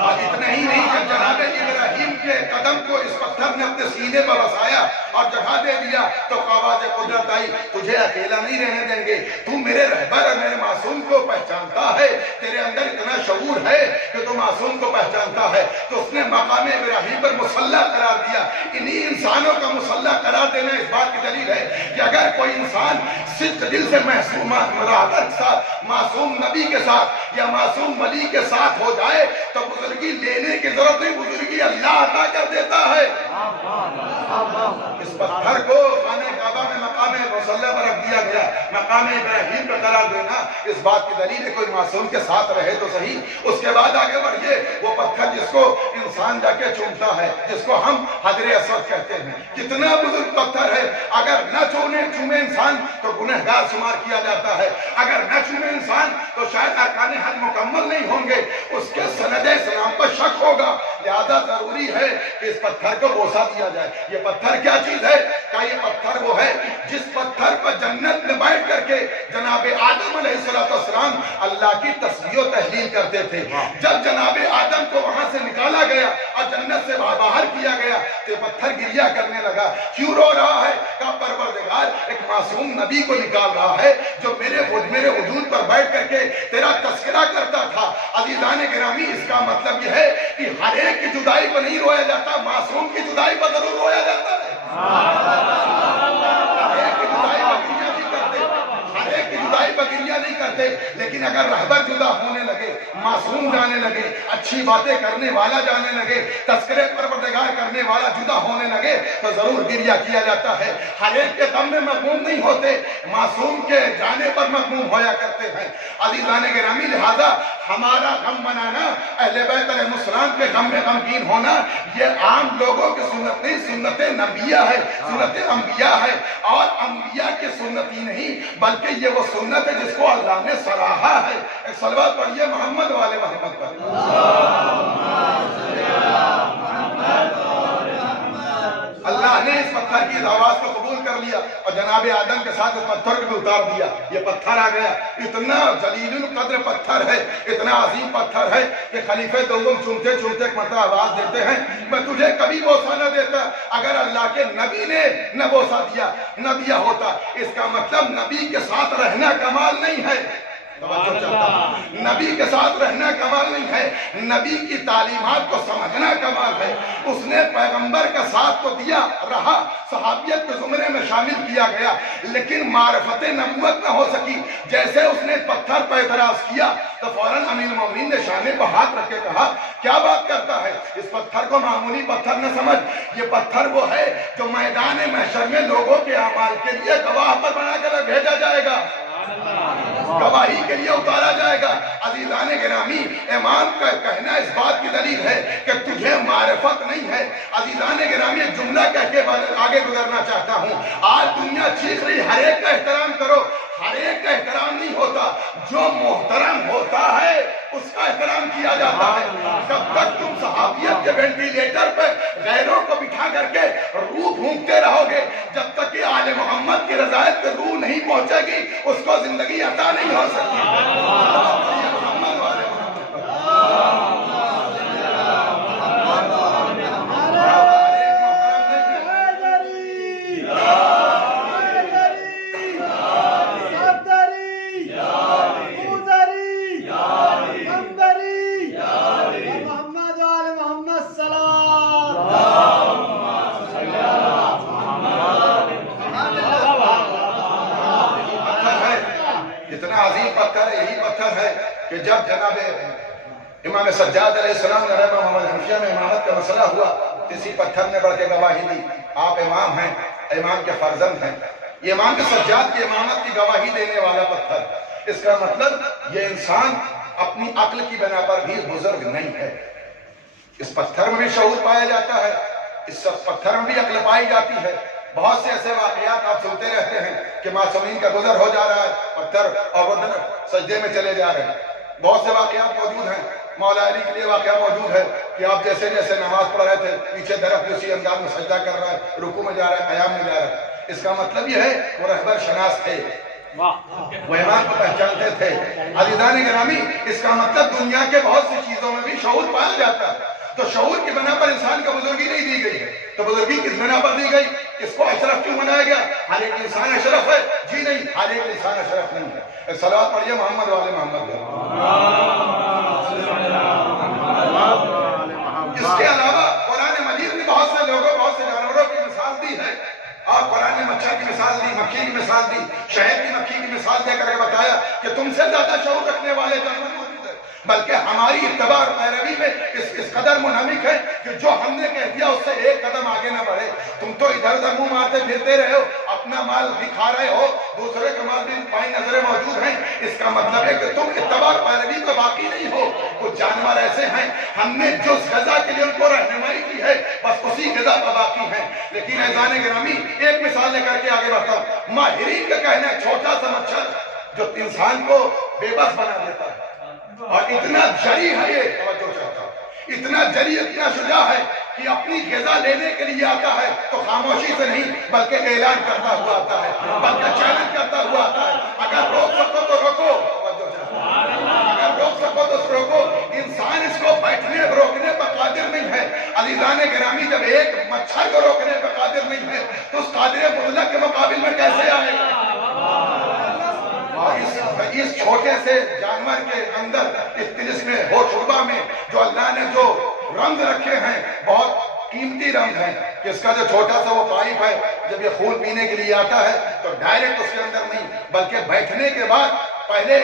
اور اتنا ہی نہیں، جب جناب ابراہیم کے قدم کو اس پتھر نے اپنے سینے پر بسایا اور جگہ دے دیا تو آواز قدرت آئی، تجھے اکیلا نہیں رہنے دیں گے، تو میرے رہبر اور میرے معصوم کو پہچانتا ہے، تیرے اندر اتنا شعور ہے کہ تو معصوم کو پہچانتا ہے۔ تو اس نے مقام ابراہیم پر مسلح قرار دیا۔ انہی انسانوں کا مسلح قرار دینا اس بات کی دلیل ہے کہ اگر کوئی انسان صدق دل سے مراحت کے ساتھ معصوم نبی کے ساتھ یا معصوم ولی کے ساتھ ہو جائے تو بزرگی لینے کی ضرورت نہیں، بزرگی اللہ عطا کر دیتا ہے۔ اس پتھر کو خانہ کعبہ میں مقام مصلی پر رکھ دیا گیا، مقام ابراہیم پر قرار دینا اس بات کی دلیل ہے کوئی معصوم کے ساتھ رہے تو صحیح۔ اس کے بعد آگے بڑھئے، وہ پتھر جس کو انسان جا کے چومتا ہے، جس کو ہم حجر اسود کہتے ہیں، کتنا بزرگ پتھر ہے۔ اگر نہ چومے انسان تو گنہگار شمار کیا جاتا ہے، اگر نہ چومے انسان تو شاید ارکان حج مکمل نہیں ہوں گے، اس کے سند اسلام پر شک ہوگا۔ لہذا ضروری ہے کہ اس پتھر کو بوسا دیا جائے۔ یہ پتھر کیا چیز ہے؟ کہ یہ پتھر وہ ہے جس پتھر پر جنت میں بیٹھ کر کے جناب آدم علیہ السلام اللہ کی تسبیح و تحلیل کرتے تھے۔ جب جناب آدم کو وہاں سے نکالا گیا اور جنت سے باہر کیا گیا تو پتھر گریہ کرنے لگا۔ کیوں رو رہا ہے؟ کہ پروردگار ایک معصوم نبی کو نکال رہا ہے جو میرے وجود پر بیٹھ کر کے تیرا تذکرہ کرتا تھا۔ عزیزان گرامی، اس کا مطلب یہ ہے کہ ہر ایک کی جدائی پر نہیں رویا جاتا، معصوم کی جدائی پر ضرور رویا جاتا ہے۔ ہر ایک کی جدائی پر گریہ نہیں کرتے، لیکن اگر رہبر جدا ہونے لگے، معصوم جانے لگے، اچھی باتیں کرنے والا جانے لگے، تذکرے پروردگار کرنے والا جدا ہونے لگے تو ضرور گریہ کیا جاتا ہے۔ ہر ایک کے غم میں مغموم نہیں ہوتے، معصوم کے جانے پر مغموم ہویا کرتے ہیں۔ عزیزان گرامی، لہذا ہمارا غم منانا، اہل بیت علیہ السلام کے غم میں غمگین ہونا، یہ عام لوگوں کی سنت نہیں، سنت نبیہ ہے، سنت انبیاء ہے۔ اور انبیاء کی سنت ہی نہیں بلکہ یہ وہ سنت ہے جس کو اللہ نے سراہا ہے۔ ایک صلوات پڑھیے محمد والے محمد پر۔ اللہ نے اس پتھر کی آواز کو قبول کر لیا اور جناب آدم کے ساتھ اس پتھر کو بھی اتار دیا۔ یہ پتھر آ گیا، اتنا جلیل القدر پتھر ہے، اتنا عظیم پتھر ہے کہ خلیفہ دوم چومتے چومتے ایک مرتبہ آواز دیتے ہیں، میں تجھے کبھی بوسا نہ دیتا اگر اللہ کے نبی نے نہ بوسا نہ دیا ہوتا۔ اس کا مطلب نبی کے ساتھ رہنا کمال نہیں ہے۔ نبی کے ساتھ رہنا کمال نہیں ہے، نبی کی تعلیمات کو سمجھنا کمال ہے۔ اس نے پیغمبر کا ساتھ تو دیا، رہا، صحابیت کے زمرے میں شامل کیا گیا، لیکن معرفت نبوت نہ ہو سکی۔ جیسے اس نے پتھر پر اعتراض کیا تو فوراً امیر المومنین نے شانے پر ہاتھ رکھ کے کہا، کیا بات کرتا ہے؟ اس پتھر کو معمولی پتھر نہ سمجھ، یہ پتھر وہ ہے جو میدان محشر میں لوگوں کے اعمال کے لیے گواہ پر بنا کر بھیجا جائے گا، گواہی کے لیے اتارا جائے گا۔ عزیزان گرامی، امام کا کہنا اس بات کی دلیل دلیل ہے کہ تجھے معرفت نہیں ہے۔ عزیزان گرامی ایک جملہ کہہ کے آگے گزرنا چاہتا ہوں۔ آج دنیا چیخ رہی ہر ایک کا احترام کرو، ہر ایک کا احترام نہیں ہوتا، جو محترم ہوتا ہے اس کا احترام کیا جاتا ہے۔ جب تک تم صحابیت کے وینٹیلیٹر پہ غیروں کو بٹھا کر کے روح پھونکتے رہو گے، جب تک کہ آل محمد کی رضایت پہ روح نہیں پہنچے گی اس کو زندگی عطا نہیں ہو سکتی۔ کہ جب جناب امام سجاد علیہ السلام نے رحمہ محمد حنفیہ میں امامت کا مسئلہ ہوا، کسی پتھر نے بڑھ کے گواہی دی، آپ امام ہیں، امام کے فرزند ہیں، یہ امام کے سجاد کی امامت کی گواہی دینے والا پتھر، اس کا مطلب یہ انسان اپنی عقل کی بنا پر بھی بزرگ نہیں ہے۔ اس پتھر میں بھی شعور پایا جاتا ہے، اس پتھر میں بھی عقل پائی جاتی ہے۔ بہت سے ایسے واقعات آپ سنتے رہتے ہیں کہ معصومین کا گزر ہو جا رہا ہے، پتھر اور وہ سجدے میں چلے جا رہے ہیں۔ بہت سے واقعات موجود ہیں، مولا علی کے لیے واقعہ موجود ہے کہ آپ جیسے جیسے نماز پڑھ رہے تھے، پیچھے درخت بھی اسی انداز میں سجدہ کر رہا ہے، رکوع میں جا رہا ہے، قیام میں جا رہا ہے۔ اس کا مطلب یہ ہے وہ رہبر شناس تھے، وہ امام کو پہچانتے تھے۔ عزیزان گرامی، اس کا مطلب دنیا کے بہت سی چیزوں میں بھی شعور پایا جاتا ہے، تو شعور کی بنا پر انسان کو بزرگی نہیں دی گئی ہے۔ تو بزرگی کس بنا پر دی گئی؟ اس کو اشرف کیوں بنایا گیا؟ ہر ایک انسان اشرف ہے؟ جی نہیں، ہر ایک انسان اشرف نہیں ہے۔ صلوات پڑھیے محمد والے محمد۔ اس کے علاوہ قرآن مجید نے بہت سے لوگوں، بہت سے جانوروں کی مثال دی ہے، اور قرآن نے مچھر کی مثال دی، مکھی کی مثال دی، شہد کی مکھی کی مثال دے کر کے بتایا کہ تم سے زیادہ شعور رکھنے والے جانور موجود ہیں، بلکہ ہماری اتباع اور پیروی میں اس قدر منہمک ہے کہ جو ہم نے کہہ دیا اس سے ایک قدم آگے نہ بڑھے۔ تم تو ادھر ادھر منہ مارتے پھرتے رہے ہو، اپنا مال بھی کھا رہے ہو، دوسرے کا مال بھی پائی نظریں موجود ہیں۔ اس کا مطلب ہے کہ تم اتباع اور پیروی پہ باقی نہیں ہو۔ کچھ جانور ایسے ہیں ہم نے جس غذا کے لیے ان کو رہنمائی کی ہے بس اسی غذا پہ باقی ہیں۔ لیکن اعزان گرامی ایک مثال لے کر کے آگے بڑھتا ہوں۔ ماہرین کا کہنا ہے چھوٹا سا مچھر جو انسان کو بے بس بنا دیتا ہے، اور اتنا جری ہے، یہ توجہ چاہتا ہوں، اتنا جری، اتنا شجاع ہے کہ اپنی غذا لینے کے لیے آتا ہے تو خاموشی سے نہیں بلکہ اعلان کرتا ہوا آتا ہے، بلکہ چیلنج کرتا ہوا آتا ہے۔ اگر روک سکو تو روکو، اگر روک سکو تو روکو۔ انسان اس کو بیٹھنے روکنے پر قادر نہیں ہے۔ عزیزان گرامی جب ایک مچھر کو روکنے پر قادر نہیں ہے تو اس قادر مطلق کے مقابل میں کیسے آئے گا؟ اس چھوٹے سے جانور کے اندر، اس تلس میں، ہوش شعبہ میں جو اللہ نے جو رمز رکھے ہیں بہت قیمتی رمز ہیں، کہ اس کا جو چھوٹا سا وہ پائپ ہے، جب یہ خون پینے کے لیے آتا ہے تو ڈائریکٹ اس کے اندر نہیں بلکہ بیٹھنے کے بعد پہلے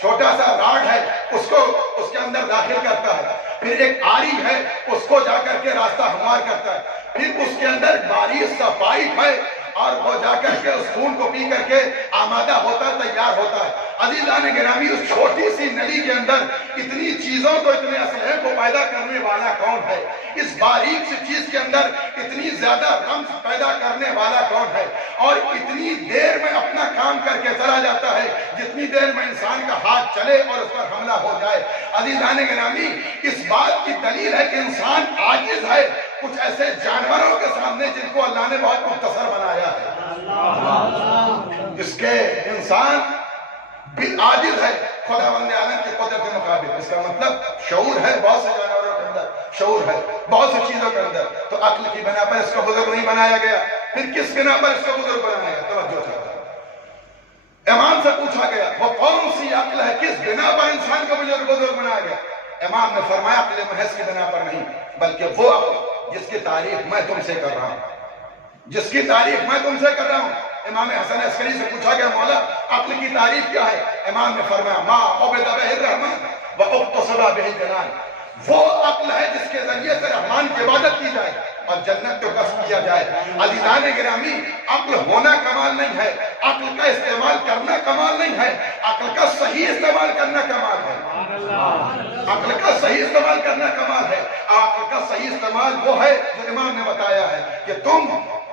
چھوٹا سا راڈ ہے اس کو اس کے اندر داخل کرتا ہے، پھر ایک آری ہے اس کو جا کر کے راستہ ہموار کرتا ہے، پھر اس کے اندر باریک سا پائپ ہے اور وہ جا کر کے اس خون کو پی کر کے آمادہ ہوتا ہے، تیار ہوتا ہے۔ عزیزان گرامی اس چھوٹی سی نلی کے اندر اتنی چیزوں کو، اتنے اسلحے کو پیدا کرنے والا کون ہے؟ اس باریک سی چیز کے اندر اتنی زیادہ رمز پیدا کرنے والا کون ہے؟ اور اتنی دیر میں اپنا کام کر کے چلا جاتا ہے جتنی دیر میں انسان کا ہاتھ چلے اور اس پر حملہ ہو جائے۔ عزیزان گرامی اس بات کی دلیل ہے کہ انسان عاجز ہے کچھ ایسے جانوروں کے سامنے جن کو اللہ نے بہت مختصر بنایا ہے۔ اس کے انسان بھی عاجز ہے خداوند عالم کی قدرت کے مقابل۔ اس کا مطلب شعور ہے بہت سے جانوروں کے اندر، شعور ہے بہت سی چیزوں کے اندر، تو عقل کی بنا پر اس کو بزرگ نہیں بنایا گیا۔ پھر کس بنا پر اس کو بزرگ بنایا گیا؟ توجہ چاہتا ہوں۔ امام سے پوچھا گیا وہ کون سی عقل ہے کس بنا پر انسان کو بزرگ بنایا گیا؟ امام نے فرمایا عقل محض کی بنا پر نہیں بلکہ وہ عقل جس کی تعریف میں تم سے کر رہا ہوں، جس کی تعریف میں تم سے کر رہا ہوں۔ امام حسن عسکری سے پوچھا گیا مولا عقل کی تعریف کیا ہے؟ امام نے فرمایا ما عبد بہ الرحمن واقتصب بہ الجنان، وہ عقل ہے جس کے ذریعے سے رحمان کی عبادت کی جائے اور جنت کو قصد کیا جائے۔ عزیزان گرامی عقل ہونا کمال نہیں ہے، عقل کا استعمال کرنا کمال نہیں ہے، عقل کا صحیح استعمال کرنا کمال ہے، عقل کا صحیح استعمال کرنا کمال ہے۔ صحیح استعمال وہ ہے جو امام نے بتایا ہے کہ تم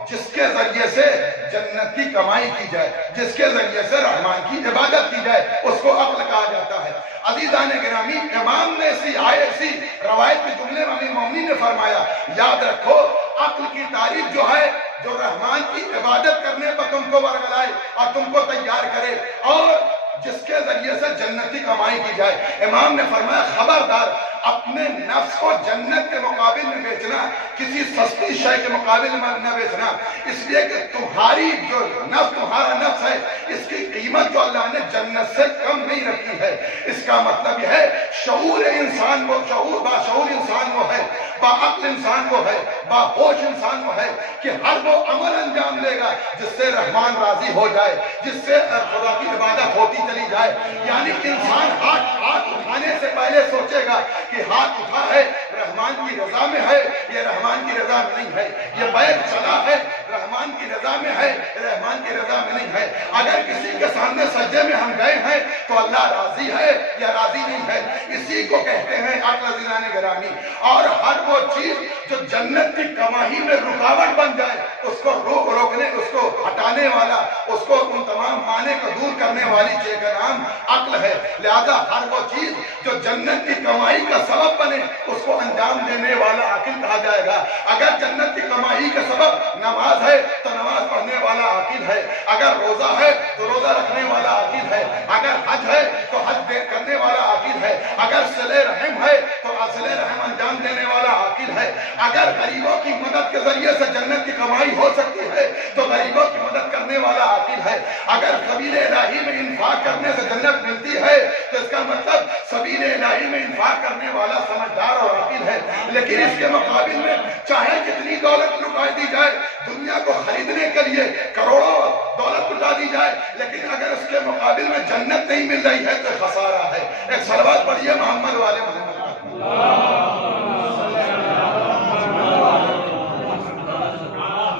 جس کے ذریعے سے جنت کی کمائی کی جائے، جس کے ذریعے سے رحمان کی عبادت کی جائے، اس کو عقل کہا جاتا ہے۔ عزیزان گرامی، امام نے ایسی روایت کے جملے میں امیر مومنین نے فرمایا، یاد رکھو عقل کی تعریف جو ہے، جو رحمان کی عبادت کرنے پر تم کو ورگلائے اور تم کو تیار کرے اور جس کے ذریعے سے جنت کی کمائی کی جائے۔ امام نے فرمایا خبردار اپنے نفس کو جنت کے مقابل میں بیچنا، کسی سستی شے کے مقابل میں نہ بیچنا، اس لیے کہ تمہاری جو نفس، تمہارا نفس ہے، اس کی قیمت جو اللہ نے جنت سے کم نہیں رکھی ہے۔ اس کا مطلب یہ ہے شعور انسان وہ، باشعور انسان وہ ہے، باعقل انسان وہ ہے، باہوش انسان وہ ہے کہ ہر وہ عمل انجام لے گا جس سے رحمان راضی ہو جائے، جس سے خدا کی عبادت ہوتی چلی جائے۔ یعنی انسان ہاتھ اٹھانے سے پہلے سوچے گا کہ ہاتھ اٹھا ہے رحمان کی رضا میں ہے، یہ رحمان کی رضا میں نہیں ہے، یہ پیر چلا ہے رحمان کی رضا میں ہے، رحمان کی رضا میں نہیں ہے۔ اگر کسی کے سامنے سجدے میں ہم گئے ہیں تو اللہ راضی ہے یا راضی نہیں ہے، اسی کو کہتے ہیں عقل عزیزان گرامی۔ اور ہر وہ چیز جو جنت کی کمائی میں رکاوٹ بن جائے، اس کو روکنے، اس کو ہٹانے والا، اس کو ان تمام معنی کو دور کرنے والی چیز کا نام عقل ہے۔ لہذا ہر وہ چیز جو جنت کی کمائی کا سبب بنے، اس کو انجام دینے والا عاقل کہا جائے گا۔ اگر جنت کی کمائی کا سبب نماز ہے تو نماز پڑھنے والا عاقل ہے، اگر روزہ ہے تو روزہ رکھنے والا عاقل ہے، اگر حج ہے تو حج کرنے والا عاقل ہے، اگر صلہ رحم ہے تو صلہ رحم انجام دینے والا عاقل ہے، اگر غریبوں کی مدد کے ذریعے سے جنت کی کمائی ہو سکتی ہے تو غریبوں کی مدد کرنے والا عاقل ہے، اگر سبیل الہی میں انفاق کرنے سے جنت ملتی ہے تو اس کا مطلب سبیل الہی میں انفاق کرنے والا سمجھدار اور عاقل ہے۔ لیکن اس کے مقابل میں چاہے کتنی دولت لٹا دی جائے، دنیا کو خریدنے کے لیے کروڑوں دولت لٹا دی جائے، لیکن اگر اس کے مقابل میں جنت نہیں مل رہی ہے تو خسارہ ہے۔ ایک صلوات پڑھیے محمد والے محمد۔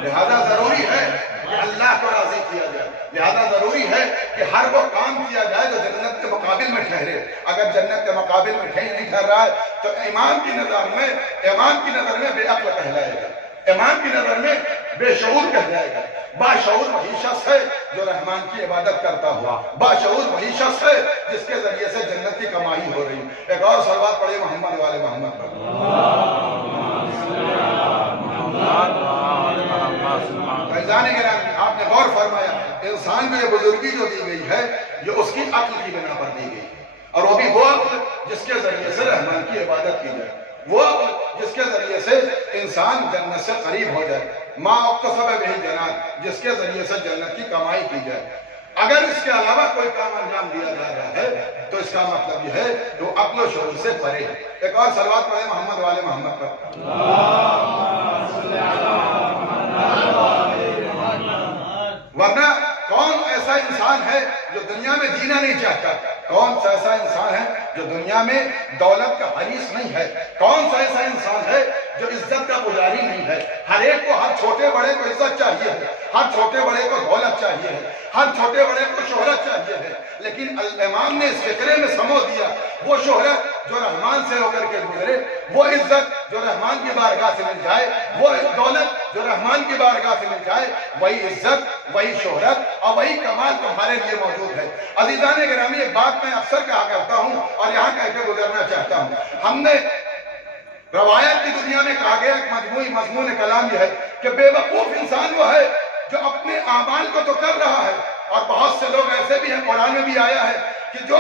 لہذا ضروری ہے کہ اللہ کو راضی کیا جائے، لہذا ضروری ہے کہ ہر وہ کام کیا جائے جو جنت کے مقابل میں ٹھہرے۔ اگر جنت کے مقابل میں نہیں ٹھہر رہا ہے تو امام کی نظر میں بے عقل کہلائے گا، امام کی نظر میں بے شعور کہلائے گا۔ باشعور وہی شخص ہے جو رحمان کی عبادت کرتا ہوا، باشعور وہی شخص ہے جس کے ذریعے سے جنت کی کمائی ہو رہی۔ ایک اور صلوات پڑھے محمد والے محمد پر۔ فیضان گرامی، آپ نے غور فرمایا انسان کو یہ بزرگی جو دی گئی ہے یہ اس کی عقل کی بنا پر دی گئی، اور وہ بھی وہ عقل جس کے ذریعے سے رحمان کی عبادت کی جائے، وہ عقل جس کے ذریعے سے انسان جنت سے قریب ہو جائے، ما اکتسب بہ جنات، جس کے ذریعے سے جنت کی کمائی کی جائے۔ اگر اس کے علاوہ کوئی کام انجام دیا جا رہا ہے تو اس کا مطلب یہ ہے کہ وہ عقل و شعور سے پرے ہے۔ ایک اور صلوات پڑھے محمد والے محمد پر۔ ورنہ کون ایسا انسان ہے جو دنیا میں جینا نہیں چاہتا؟ کون سا ایسا انسان ہے جو دنیا میں دولت کا حریص نہیں ہے؟ کون سا ایسا انسان ہے جو عزت کا پجاری نہیں ہے؟ ہر ایک کو، ہر چھوٹے بڑے کو عزت چاہیے ہے، ہر چھوٹے بڑے کو دولت چاہیے ہے، ہر چھوٹے بڑے کو شہرت چاہیے ہے، لیکن امام نے اس فکرے میں سمو دیا وہ شہرت جو رحمان سے ہو کر کے گزرے، وہ عزت جو رحمان کی بارگاہ سے مل جائے، وہ دولت جو رحمان کی بارگاہ سے مل جائے، وہی عزت، وہی شہرت اور وہی کمال تمہارے لیے موجود ہے۔ عزیزان گرامی، ایک بات میں اکثر کہا کرتا ہوں اور یہاں کہہ کے گزرنا چاہتا ہوں، ہم نے روایت کی دنیا میں کہا گیا ایک مجموعی مضمون کلام یہ ہے کہ بے وقوف انسان وہ ہے جو اپنے اعمال کو تو کر رہا ہے، اور بہت سے لوگ ایسے بھی ہیں، قرآن میں بھی آیا ہے کہ جو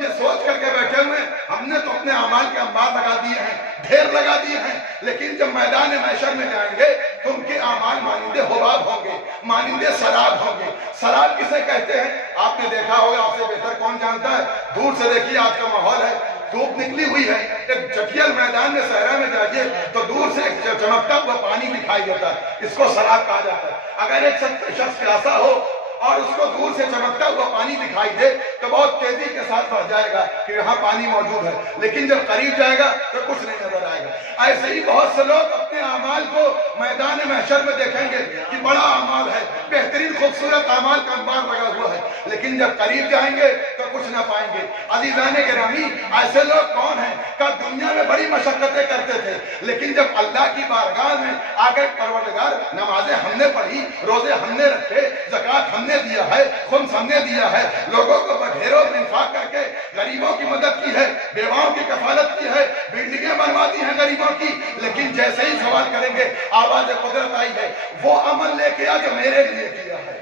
یہ سوچ کر کے بیٹھے ہوئے ہم نے تو اپنے اعمال کے انبار لگا دیے ہیں، ڈھیر لگا دیے ہیں، لیکن جب میدان محشر میں جائیں گے تو ان کے اعمال مانندے حباب ہوں گے، مانندے سراب ہوں گے۔ سراب کسے کہتے ہیں؟ آپ نے دیکھا ہوگا، آپ سے بہتر کون جانتا ہے؟ دور سے دیکھیے، آج کا ماحول ہے، دھوپ نکلی ہوئی ہے، ایک چٹیل میدان میں صحرا میں جائیے تو دور سے ایک چمکتا ہوا پانی دکھائی دیتا ہے، اس کو سراب کہا جاتا ہے۔ اگر ایک شخص پیاسا ہو اور اس کو دور سے چمکتا ہوا پانی دکھائی دے تو بہت تیزی کے ساتھ بڑھ جائے گا کہ یہاں پانی موجود ہے، لیکن جب قریب جائے گا تو کچھ نہیں نظر آئے گا۔ ایسے ہی بہت سے لوگ اپنے اعمال کو میدان محشر میں دیکھیں گے کہ بڑا اعمال ہے، بہترین خوبصورت اعمال کا انبار لگا ہوا ہے، لیکن جب قریب جائیں گے تو کچھ نہ پائیں گے۔ عزیزان گرامی، ایسے لوگ کون ہیں کہ دنیا میں بڑی مشقتیں کرتے تھے، لیکن جب اللہ کی بارگاہ میں آگے پروردگار نمازیں ہم نے پڑھی، روزے ہم نے رکھے، زکوٰۃ ہم نے دیا ہے، خمس ہم نے دیا ہے، لوگوں کو بگھیروں میں انفاق کر کے غریبوں کی مدد کی ہے، بیواؤں کی کفالت کی ہے، بلڈنگیں بنواتی ہیں غریبوں کی، لیکن جیسے ہی سوال کریں گے آواز قدرت آئی ہے، وہ عمل لے کے آ جو میرے لیے کیا ہے،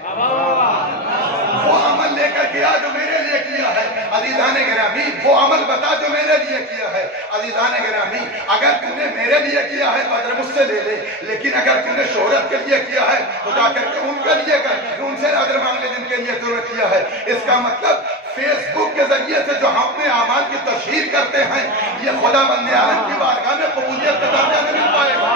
وہ عمل لے کر کے آ جو میرے لیے کیا ہے۔ عزیزان گرامی، وہ عمل بتا جو میرے لیے کیا ہے۔ عزیزان گرامی، اگر تم نے میرے لیے کیا ہے تو اجر مجھ سے لے لے، لیکن اگر تم نے شہرت کے لیے کیا ہے تو جا کر کے ان کے لیے کر، ان سے اجر مانگ لے جن کے لیے تم نے کیا ہے۔ اس کا مطلب فیس بک کے ذریعے سے جو ہم اپنے اعمال کی تشہیر کرتے ہیں، یہ خدا بند عالم کی بارگاہ میں قبولیت کا درجہ نہیں مل پائے گا،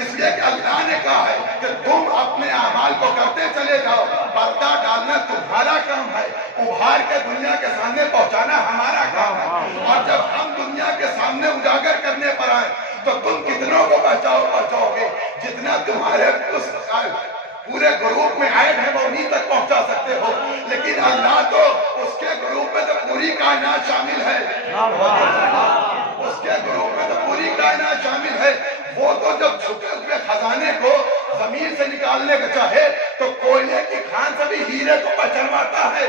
اس لیے کہ اللہ نے کہا ہے کہ تم اپنے اعمال کو کرتے چلے جاؤ، پردہ ڈالنا تمہارا کام ہے، ابھار کے دنیا کے سامنے پہنچانا ہمارا کام ہے، اور جب ہم دنیا کے سامنے اجاگر کرنے پر آئے تو تم کتنوں کو پہنچاؤ گے، جتنا تمہارے پورے گروپ میں ایڈ ہے وہ انہیں تک پہنچا سکتے ہو، لیکن اللہ تو اس کے گروپ میں تو پوری کائنات شامل ہے، اس کے گروپ میں تو پوری کائنات شامل ہے۔ وہ تو جب چھپے ہوئے خزانے کو زمین سے نکالنے کا چاہے تو کوئلے کی کھان سے بھی ہیرے کو پہچانواتا ہے،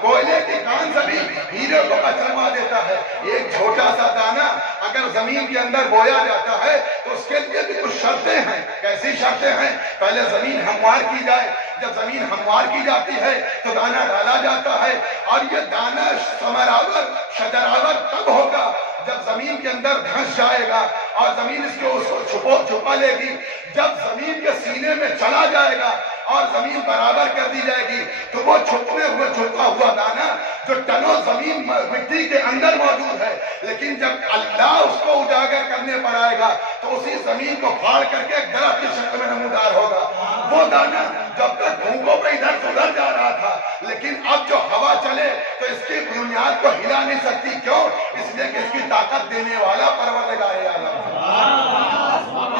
کوئلے کی کھان سے بھی ہیرے کو پہچانوا دیتا ہے۔ ایک چھوٹا سا دانہ اگر زمین کے اندر بویا جاتا ہے تو اس کے لیے بھی کچھ شرطیں ہیں۔ کیسی شرطیں ہیں؟ پہلے زمین ہموار کی جائے، جب زمین ہموار کی جاتی ہے تو دانہ ڈالا جاتا ہے، اور یہ دانہ ثمرآور شجرآور تب ہوگا جب زمین کے اندر دھنس جائے گا اور زمین اس کو چھپا لے گی۔ جب زمین کے سینے میں چلا جائے گا اور زمین برابر کر دی جائے گی تو وہ چھپا ہوا دانہ جو ٹنوں زمین مٹی کے اندر موجود ہے، لیکن جب اللہ اس کو اجاگر کرنے پر آئے گا تو اسی زمین کو پھاڑ کر کے ایک درخت کی شکل میں نمودار ہوگا۔ وہ دانہ جب تک بھونکوں پہ ادھر سے ادھر جا رہا تھا، لیکن اب جو ہوا چلے تو اس کی بنیاد کو ہلا نہیں سکتی۔ کیوں؟ اس لیے کہ اس کی طاقت دینے والا پروردگار عالم ہے،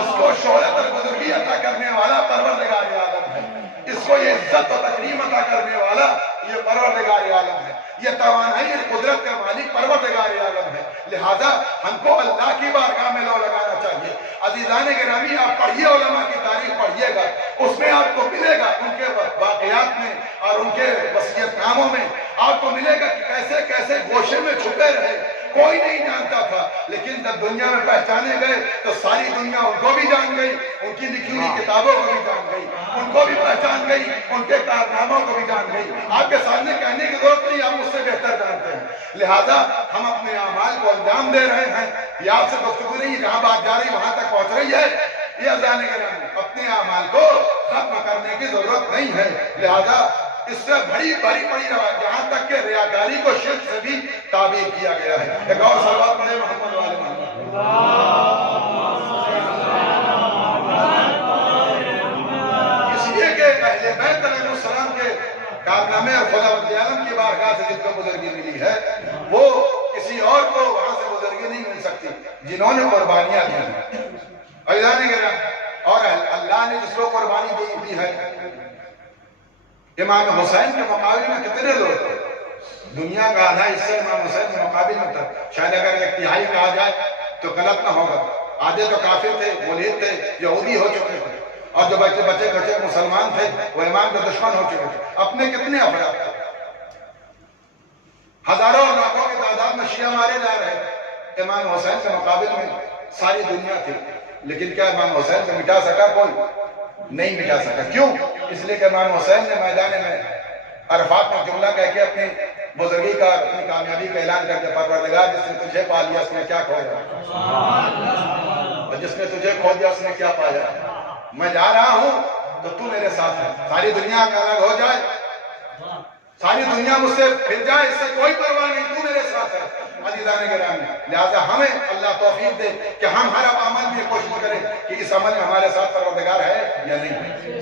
اس کو شہرت اور بزرگی عطا کرنے والا پروردگار عالم ہے، اس کو یہ عزت و تکریم عطا کرنے والا یہ پروردگار عالم ہے، یہ توانائی اور قدرت کا مالک پروردگار عالم ہے۔ لہذا ہم کو اللہ کی بارگاہ میں لو لگانا چاہیے۔ عزیزان گرامی، آپ پڑھیے، علماء کی تاریخ پڑھیے گا، اس میں آپ کو ملے گا ان کے واقعات میں اور ان کے وصیت ناموں میں آپ کو ملے گا کہ کیسے کیسے گوشے میں چھپے رہے، کوئی نہیں جانتا تھا، لیکن جب دنیا میں پہچانے گئے تو ساری دنیا ان کو بھی جان گئی، ان کی لکھی ہوئی کتابوں کو بھی جان گئی، ان کو بھی پہچان گئی، ان کے کارناموں کو بھی جان گئی۔ آپ کے سامنے کہنے کی ضرورت نہیں، آپ مجھ سے بہتر جانتے ہیں۔ لہذا ہم اپنے اعمال کو انجام دے رہے ہیں، یہ آپ سے گفتگو نہیں، جہاں بات جا رہی وہاں تک پہنچ رہی ہے۔ یہ اذان گرامی، اپنے اعمال کو ختم کرنے کی ضرورت نہیں ہے۔ لہذا اس سے بڑی روایت، جہاں تک کہ ریاکاری کو شرک سے بھی تعبیر کیا گیا ہے۔ ایک اور صلوات پڑھیں محمد والے محمد۔ اس لیے کہ اہل بیت علیہ السلام کے کارنامے اور خدا بند عالم کی بارگاہ سے جن کو بزرگی ملی ہے، وہ کسی اور کو وہاں سے بزرگی نہیں مل سکتی جنہوں نے قربانیاں دی ہیں۔ اور اللہ نے جس کو قربانی دی ہے، امام حسین کے مقابل میں کتنے لوگ تھے؟ دنیا کا آدھا حصہ امام حسین کے مقابل میں تھا۔ شاید اگر ایک تہائی کہا جائے تو غلط نہ ہوگا۔ آدھے تو کافر تھے، ملحد تھے، یہودی ہو چکے تھے، اور جو بچے کچے مسلمان تھے وہ امام کے دشمن ہو چکے تھے۔ اپنے کتنے افراد تھے؟ ہزاروں اور لاکھوں کی تعداد میں شیعہ مارے جا رہے تھے۔ امام حسین کے مقابل میں ساری دنیا تھی، لیکن کیا امام حسین کو مٹا سکا؟ کوئی نہیں مٹا سکا۔ کیوں؟ اس لیے کہ امام حسین نے میدان میں عرفات میں جملہ کہہ کے اپنی بزرگی کا، اپنی کامیابی کا اعلان کر کے، پروردگار جس نے تجھے پا لیا اس نے کیا کھویا، اور جس نے تجھے کھو دیا اس نے کیا پایا۔ میں جا رہا ہوں تو تو میرے ساتھ ہے، ساری دنیا کا الگ ہو جائے، ساری دنیا مجھ سے پھر جائے، اس سے کوئی پرواہ نہیں، تو میرے ساتھ ہے۔ عزیزان گرامی، لہٰذا ہمیں اللہ توفیق دے کہ ہم ہر عمل میں کوشش کریں کہ اس عمل میں ہمارے ساتھ پروردگار ہے یا نہیں ہے،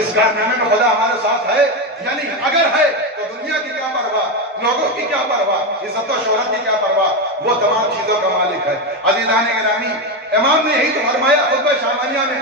اس کارنامے میں خدا ہمارے ساتھ ہے یا نہیں ہے۔ اگر ہے تو دنیا کی کیا پرواہ، لوگوں کی کیا پرواہ، عزت و شہرت کی کیا پرواہ، وہ تمام چیزوں کا مالک ہے۔ عزیزان گرامی، امام نے یہی تو فرمایا خطبہ شامانیہ میں،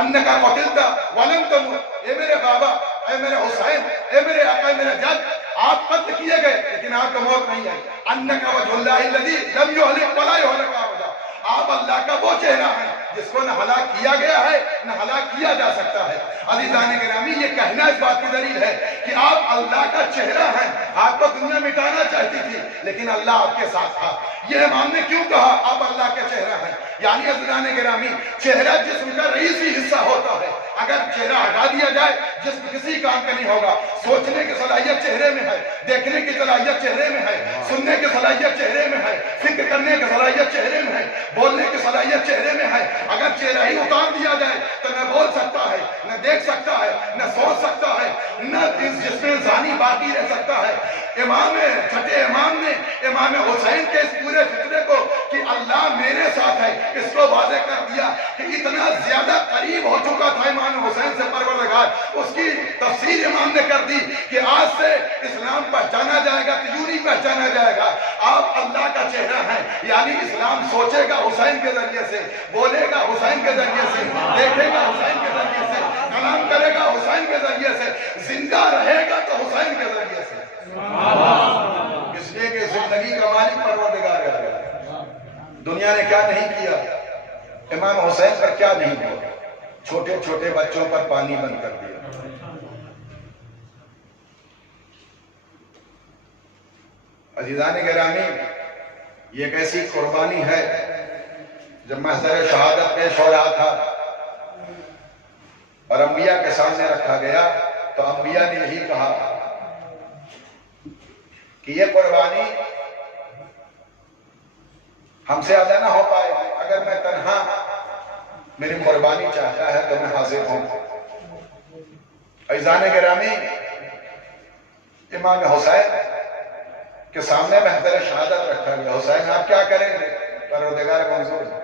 انکا قتلتا ولم تمت، اے میرے بابا، اے میرے حسین، اے میرے آقا، اے میرے جد، آپ قتل کیے گئے لیکن آپ کو موت نہیں آئی۔ انکا وجہ اللہ الذی لم یہلک ولا یہلک ابدا، آپ اللہ کا وہ چہرہ ہے جس کو نہ ہلاک کیا گیا ہے نہ ہلاک کیا جا سکتا ہے۔ عزیزان گرامی، یہ کہنا اس بات کی دلیل ہے کہ آپ اللہ کا چہرہ ہیں۔ آپ کو دنیا مٹانا چاہتی تھی لیکن اللہ آپ کے ساتھ تھا۔ یہ امام نے کیوں کہا آپ اللہ کے چہرہ ہیں؟ یعنی عزیزان گرامی، چہرہ جسم کا رئیسی حصہ ہوتا ہے، اگر چہرہ ہٹا دیا جائے جسم کسی کام کا نہیں ہوگا۔ سوچنے کی صلاحیت چہرے میں ہے، دیکھنے کی صلاحیت چہرے میں ہے، سننے کی صلاحیت چہرے میں ہے، فکر کرنے کی صلاحیت چہرے میں ہے، بولنے کی صلاحیت چہرے میں ہے۔ اگر چہرہ ہی اتار دیا جائے تو نہ بول سکتا ہے، نہ دیکھ سکتا ہے، نہ سوچ سکتا ہے، نہ اس جسم ذہنی باقی رہ سکتا ہے۔ امام چھٹے امام نے امام حسین کے اس پورے فکرے کو کہ اللہ میرے ساتھ ہے، اس کو واضح کر دیا کہ اتنا زیادہ قریب ہو چکا تھا امام حسین سے پروردگار، اس کی تفسیر امام نے کر دی کہ آج سے اسلام پہچانا جائے گا، تیوری پہچانا جائے گا، آپ اللہ کا چہرہ ہیں۔ یعنی اسلام سوچے گا حسین کے ذریعے سے، بولے گا حسین کے ذریعے سے، دیکھے گا حسین کے ذریعے سے، کلام کرے گا حسین کے ذریعے سے، زندہ رہے گا تو حسین کے ذریعے سے۔ اس لیے کہ زندگی کا مالک پروردگار ہے۔ دنیا نے کیا نہیں کیا، امام حسین پر کیا نہیں کیا، چھوٹے چھوٹے بچوں پر پانی بند کر دیا۔ عزیزان گرامی، یہ ایک ایسی قربانی ہے، جب محضر شہادت پیش ہو رہا تھا اور انبیاء کے سامنے رکھا گیا تو انبیاء نے یہی کہا کہ یہ قربانی ہم سے ادا نہ ہو پائے، اگر میں تنہا میری قربانی چاہتا ہے تو میں حاضر ہوں۔ عزیزان گرامی، امام حسین کے سامنے محضر شہادت رکھا گیا، حسین آپ کیا کریں گے؟ پروردگار منظور ہے۔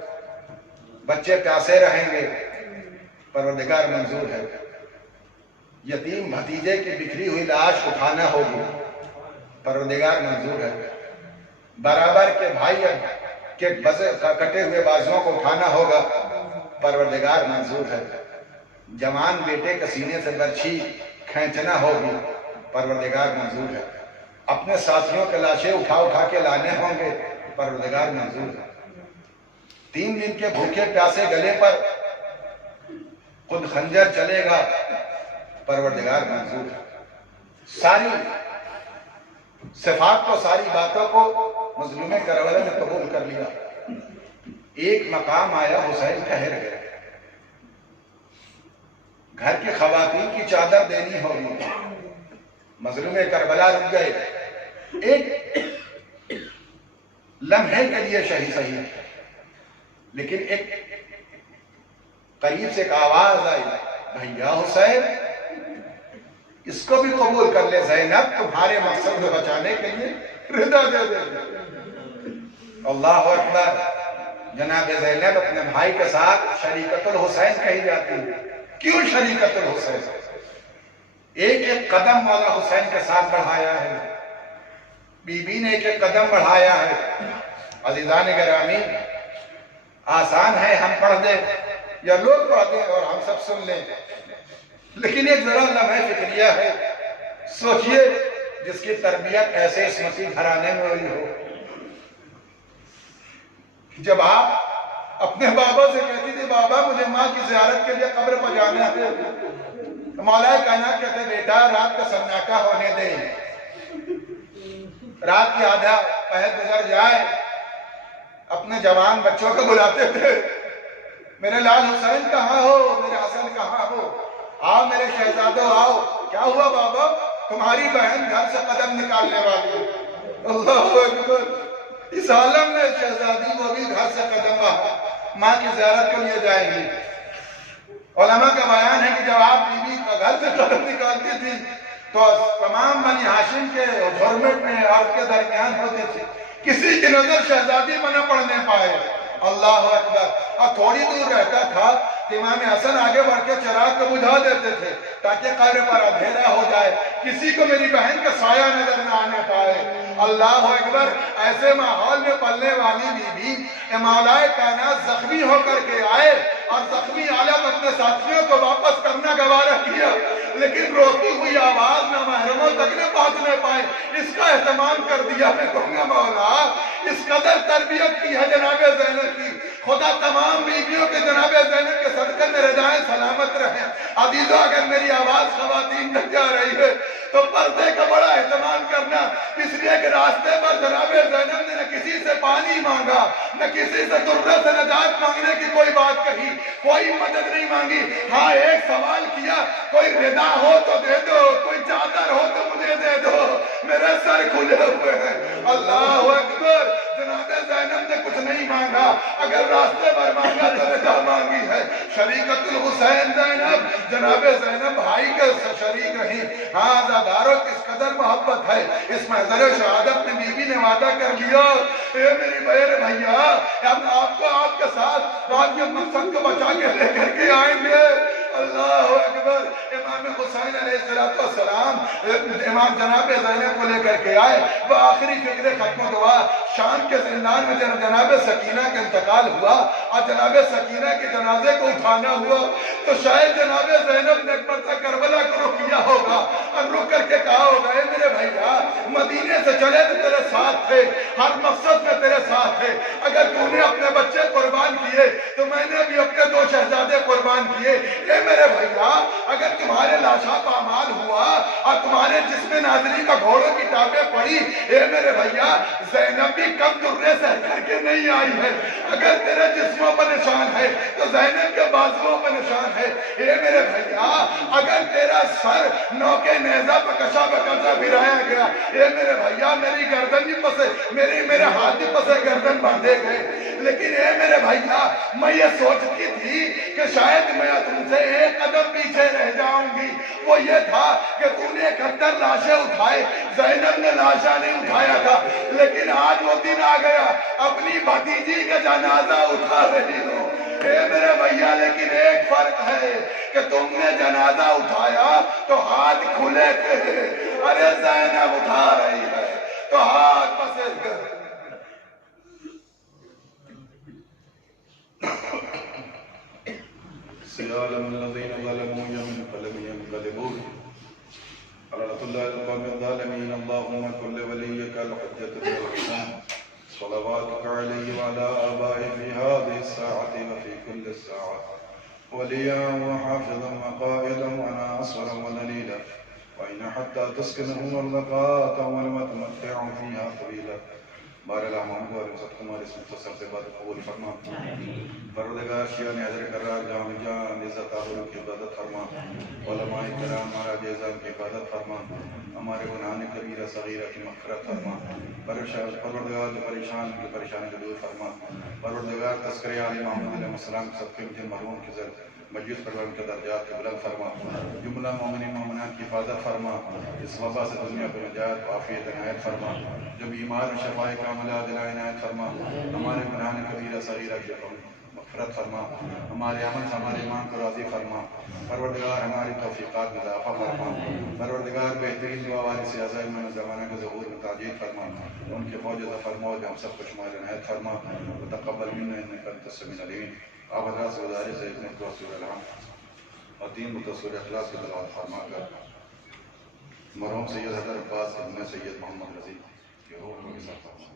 بچے پیاسے رہیں گے، پروردگار منظور ہے۔ یتیم بھتیجے کی بکھری ہوئی لاش اٹھانا ہوگی، پروردگار منظور ہے۔ برابر کے بھائی کے کٹے ہوئے بازوؤں کو اٹھانا ہوگا، پروردگار منظور ہے۔ جوان بیٹے کے سینے سے برچھی کھینچنا ہوگی، پروردگار منظور ہے۔ اپنے ساتھیوں کے لاشیں اٹھا اٹھا کے لانے ہوں گے، پروردگار منظور ہے۔ 3 دن کے بھوکے پیاسے گلے پر خود خنجر چلے گا، پروردگار منظور ہے۔ ساری صفات کو، ساری باتوں کو مظلوم کربلا نے قبول کر لیا۔ ایک مقام آیا، حسین ٹھہر گئے، گھر کی خواتین کی چادر دینی ہوگی، مظلوم کربلا رک گئے۔ ایک لمحے کے لیے صحیح، لیکن ایک قریب سے ایک آواز آئی، بھیا حسین اس کو بھی قبول کر لے، زینب تمہارے مقصد کو بچانے کے لیے رضا دے دے۔ اللہ اکبر۔ جناب زینب اپنے بھائی کے ساتھ شریکت الحسین کہی جاتی ہے۔ کیوں شریکت الحسین؟ ایک ایک قدم مولا حسین کے ساتھ بڑھایا ہے، بی بی نے ایک ایک قدم بڑھایا ہے۔ عزیزان گرامی، آسان ہے ہم پڑھ دیں یا لوگ پڑھ دیں اور ہم سب سن لیں، لیکن ایک ذرا لمحہ فکریہ ہے۔ سوچئے جس کی تربیت ایسے اسمتی گھرانے میں ہوئی ہو، جب آپ اپنے بابا سے کہتی تھی بابا مجھے ماں کی زیارت کے لیے قبر پر جانا ہے، تو مولا کائنات کہتے بیٹا رات کا سناٹا ہونے دے، رات کی آدھا پہر گزر جائے۔ اپنے جوان بچوں کو بلاتے تھے، میرے لال حسین کہاں ہو، میرے حسن کہاں ہو، آؤ میرے شہزادو آؤ۔ کیا ہوا بابا؟ تمہاری بہن گھر سے قدم نکالنے والی ہے۔ اللہ اکبر۔ اس عالم نے شہزادی وہ بھی گھر سے قدم بڑھا، ماں کی زیارت کے لیے جائیں گی۔ علماء کا بیان ہے کہ جب آپ بی بی کا گھر سے قدم نکالتی تھی تو تمام بنی ہاشم کے گورنمنٹ میں عرب کے درمیان ہوتے تھے، کسی کی نظر شہزادی میں نہ پڑنے پائے۔ اللہ اکبر۔ اور تھوڑی دور رہتا تھا کہ امام حسن آگے بڑھ کے چراغ کو بجھا دیتے تھے تاکہ قبر پر اندھیرا ہو جائے، کسی کو میری بہن کا سایہ نظر نہ آنے پائے۔ اللہ اکبر۔ ایسے ماحول میں پلنے والی بی بی مولا کائنات زخمی ہو کر کے آئے اور زخمی حالت اپنے ساتھیوں کو واپس کرنا گوارہ کیا، لیکن روتی ہوئی آواز نہ محرموں تک نہ پہنچنے پائے۔ اس کا اہتمام کر دیا۔ میں کہوں گا مولا اس قدر تربیت کی ہے جناب زینب کی، خدا تمام بیویوں کے جناب زینب کے صدقے میں رضائیں سلامت رہیں۔ عزیزو اگر میری آواز خواتین تک جا رہی ہے تو پردے کا بڑا اہتمام کرنا، اس لیے کہ راستے پر جناب زینب نے نہ کسی سے پانی مانگا، نہ کسی سے درہ سے نجات مانگنے کی کوئی بات کہی، کوئی مدد نہیں مانگی۔ ہاں ایک سوال کیا، کوئی ردا ہو تو دے دو، کوئی چادر ہو تو مجھے دے دو، میرے سر کھلے ہوئے ہیں۔ اللہ اکبر۔ جناب زینب نے کچھ نہیں مانگا، اگر راستے پر مانگا تو ردا مانگی ہے۔ شریکت الحسین زینب، جناب زینب بھائی کے شریک رہی۔ ہاں عزاداروں کس قدر محبت ہے۔ اس محضر شہادت میں بی بی نے وعدہ کر لیا، اے میری بہن بھیا ہم آپ کو آپ کے ساتھ آپ کے مقصد کو بچا کے لے کر کے آئیں گے۔ اللہ اکبر۔ امام حسین علیہ السلام امام جناب زینب کو لے کر کے آئے، وہ آخری فکر ختم و دعا شام کے زندان میں جناب سکینہ کا انتقال ہوا اور جناب سکینہ کے جنازے کو اٹھانا ہوا تو شاید جناب زینب نے ایک مرتبہ کربلا کو رخ کیا ہوگا اور رک کر کے کہا ہوگا، اے میرے بھائیا مدینے سے چلے تو تیرے ساتھ تھے، ہر مقصد میں تیرے ساتھ تھے، اگر تو نے اپنے بچے قربان کیے تو میں نے بھی اپنے 2 شہزادے قربان کیے۔ اے میرے بھائیا اگر تمہارے لاشا پامال ہوا اور تمہارے جسم ناظری کا گھوڑوں کی ٹانپیں پڑی، اے میرے بھائیا زینب بھی کم درے سے کر کے نہیں آئی ہے، اگر تیرے جسموں پر نشان ہے تو زینب کے بازوؤں پر نشان ہے۔ اے میرے بھائیا اگر تیرا سر نوکے نیزہ پر کشا بکشا پھرایا گیا، اے میرے بھائیا میری گردن بھی پسے میرے ہاتھ بھی پسے گردن باندھے گئے، لیکن اے میرے بھائیا میں یہ سوچتی تھی کہ شاید میں تم سے ایک قدم پیچھے رہ جاؤں گی، وہ یہ تھا کہ تو نے 71 لاشیں اٹھائے، زینب نے لاشا نہیں اٹھایا تھا، لیکن آج وہ دن آ گیا اپنی بھتیجی کا جنازہ اٹھا رہی ہوں۔ اے میرے بھیا لیکن ایک فرق ہے کہ تم نے جنازہ اٹھایا تو ہاتھ کھلے تھے، ارے زینب اٹھا رہی ہے تو ہاتھ پسے کر۔ سيعلم الذين ظلموا ينقلب ينقلبون على الله القوم الظالمين اللهم كن لوليك الحجة ذي الحسن صلواتك عليه وعلى آبائه في هذه الساعة وفي كل الساعة وليا وحافظا وقائدا وناصرا ودليلا وإن حتى تسكنهم الرقاة ولمتمتعوا فيها طويلا بارہ محمد و رسول ہمارے اس مختصر سے بات قبول فرما۔ پروردگار شیعہ نے حضر قرار جامع جان عزت آبرو کی عبادت فرما، علماء کرام مہاراج اعظام کی عبادت فرما، ہمارے گناہان کبیرہ صغیرہ کی مغفرت فرما، پروردگار جو پریشان کی پریشانی کو دور فرما، پروردگار تذکرہ علی محمد علیہ السلام کے صدقے میں جن مرحوم کی ذات مجلس پروان کے درجات کے بلند فرما، جملہ مومنین مومنات کی حفاظت فرما، اس وبا سے دنیا کو نجات و عافیت عنایت فرما، جو بیمار شفاء کاملہ عاجلہ عنایت فرما، ہمارے گناہان کبیرہ صغیرہ کی مغفرت فرما، ہمارے عمل ہمارے ایمان کو راضی فرما، پروردگار ہماری توفیقات میں اضافہ فرما، پروردگار بہترین دعا وارث اعظم میں زمانہ کے ظہور میں تاجیل فرما، ان کے فوج ظفر موت ہم سب کو شمار عنایت فرما، وتقبل منا انک انت السمیع العلیم۔ آپ حضرات سے گزارش ہے اتنے سورہ الحمد اور 3 سورہ اخلاص کی تلاوت فرما کر مرحوم سید حضرت عباس ابن سید محمد رضی کے روح کو کے ساتھ فرما۔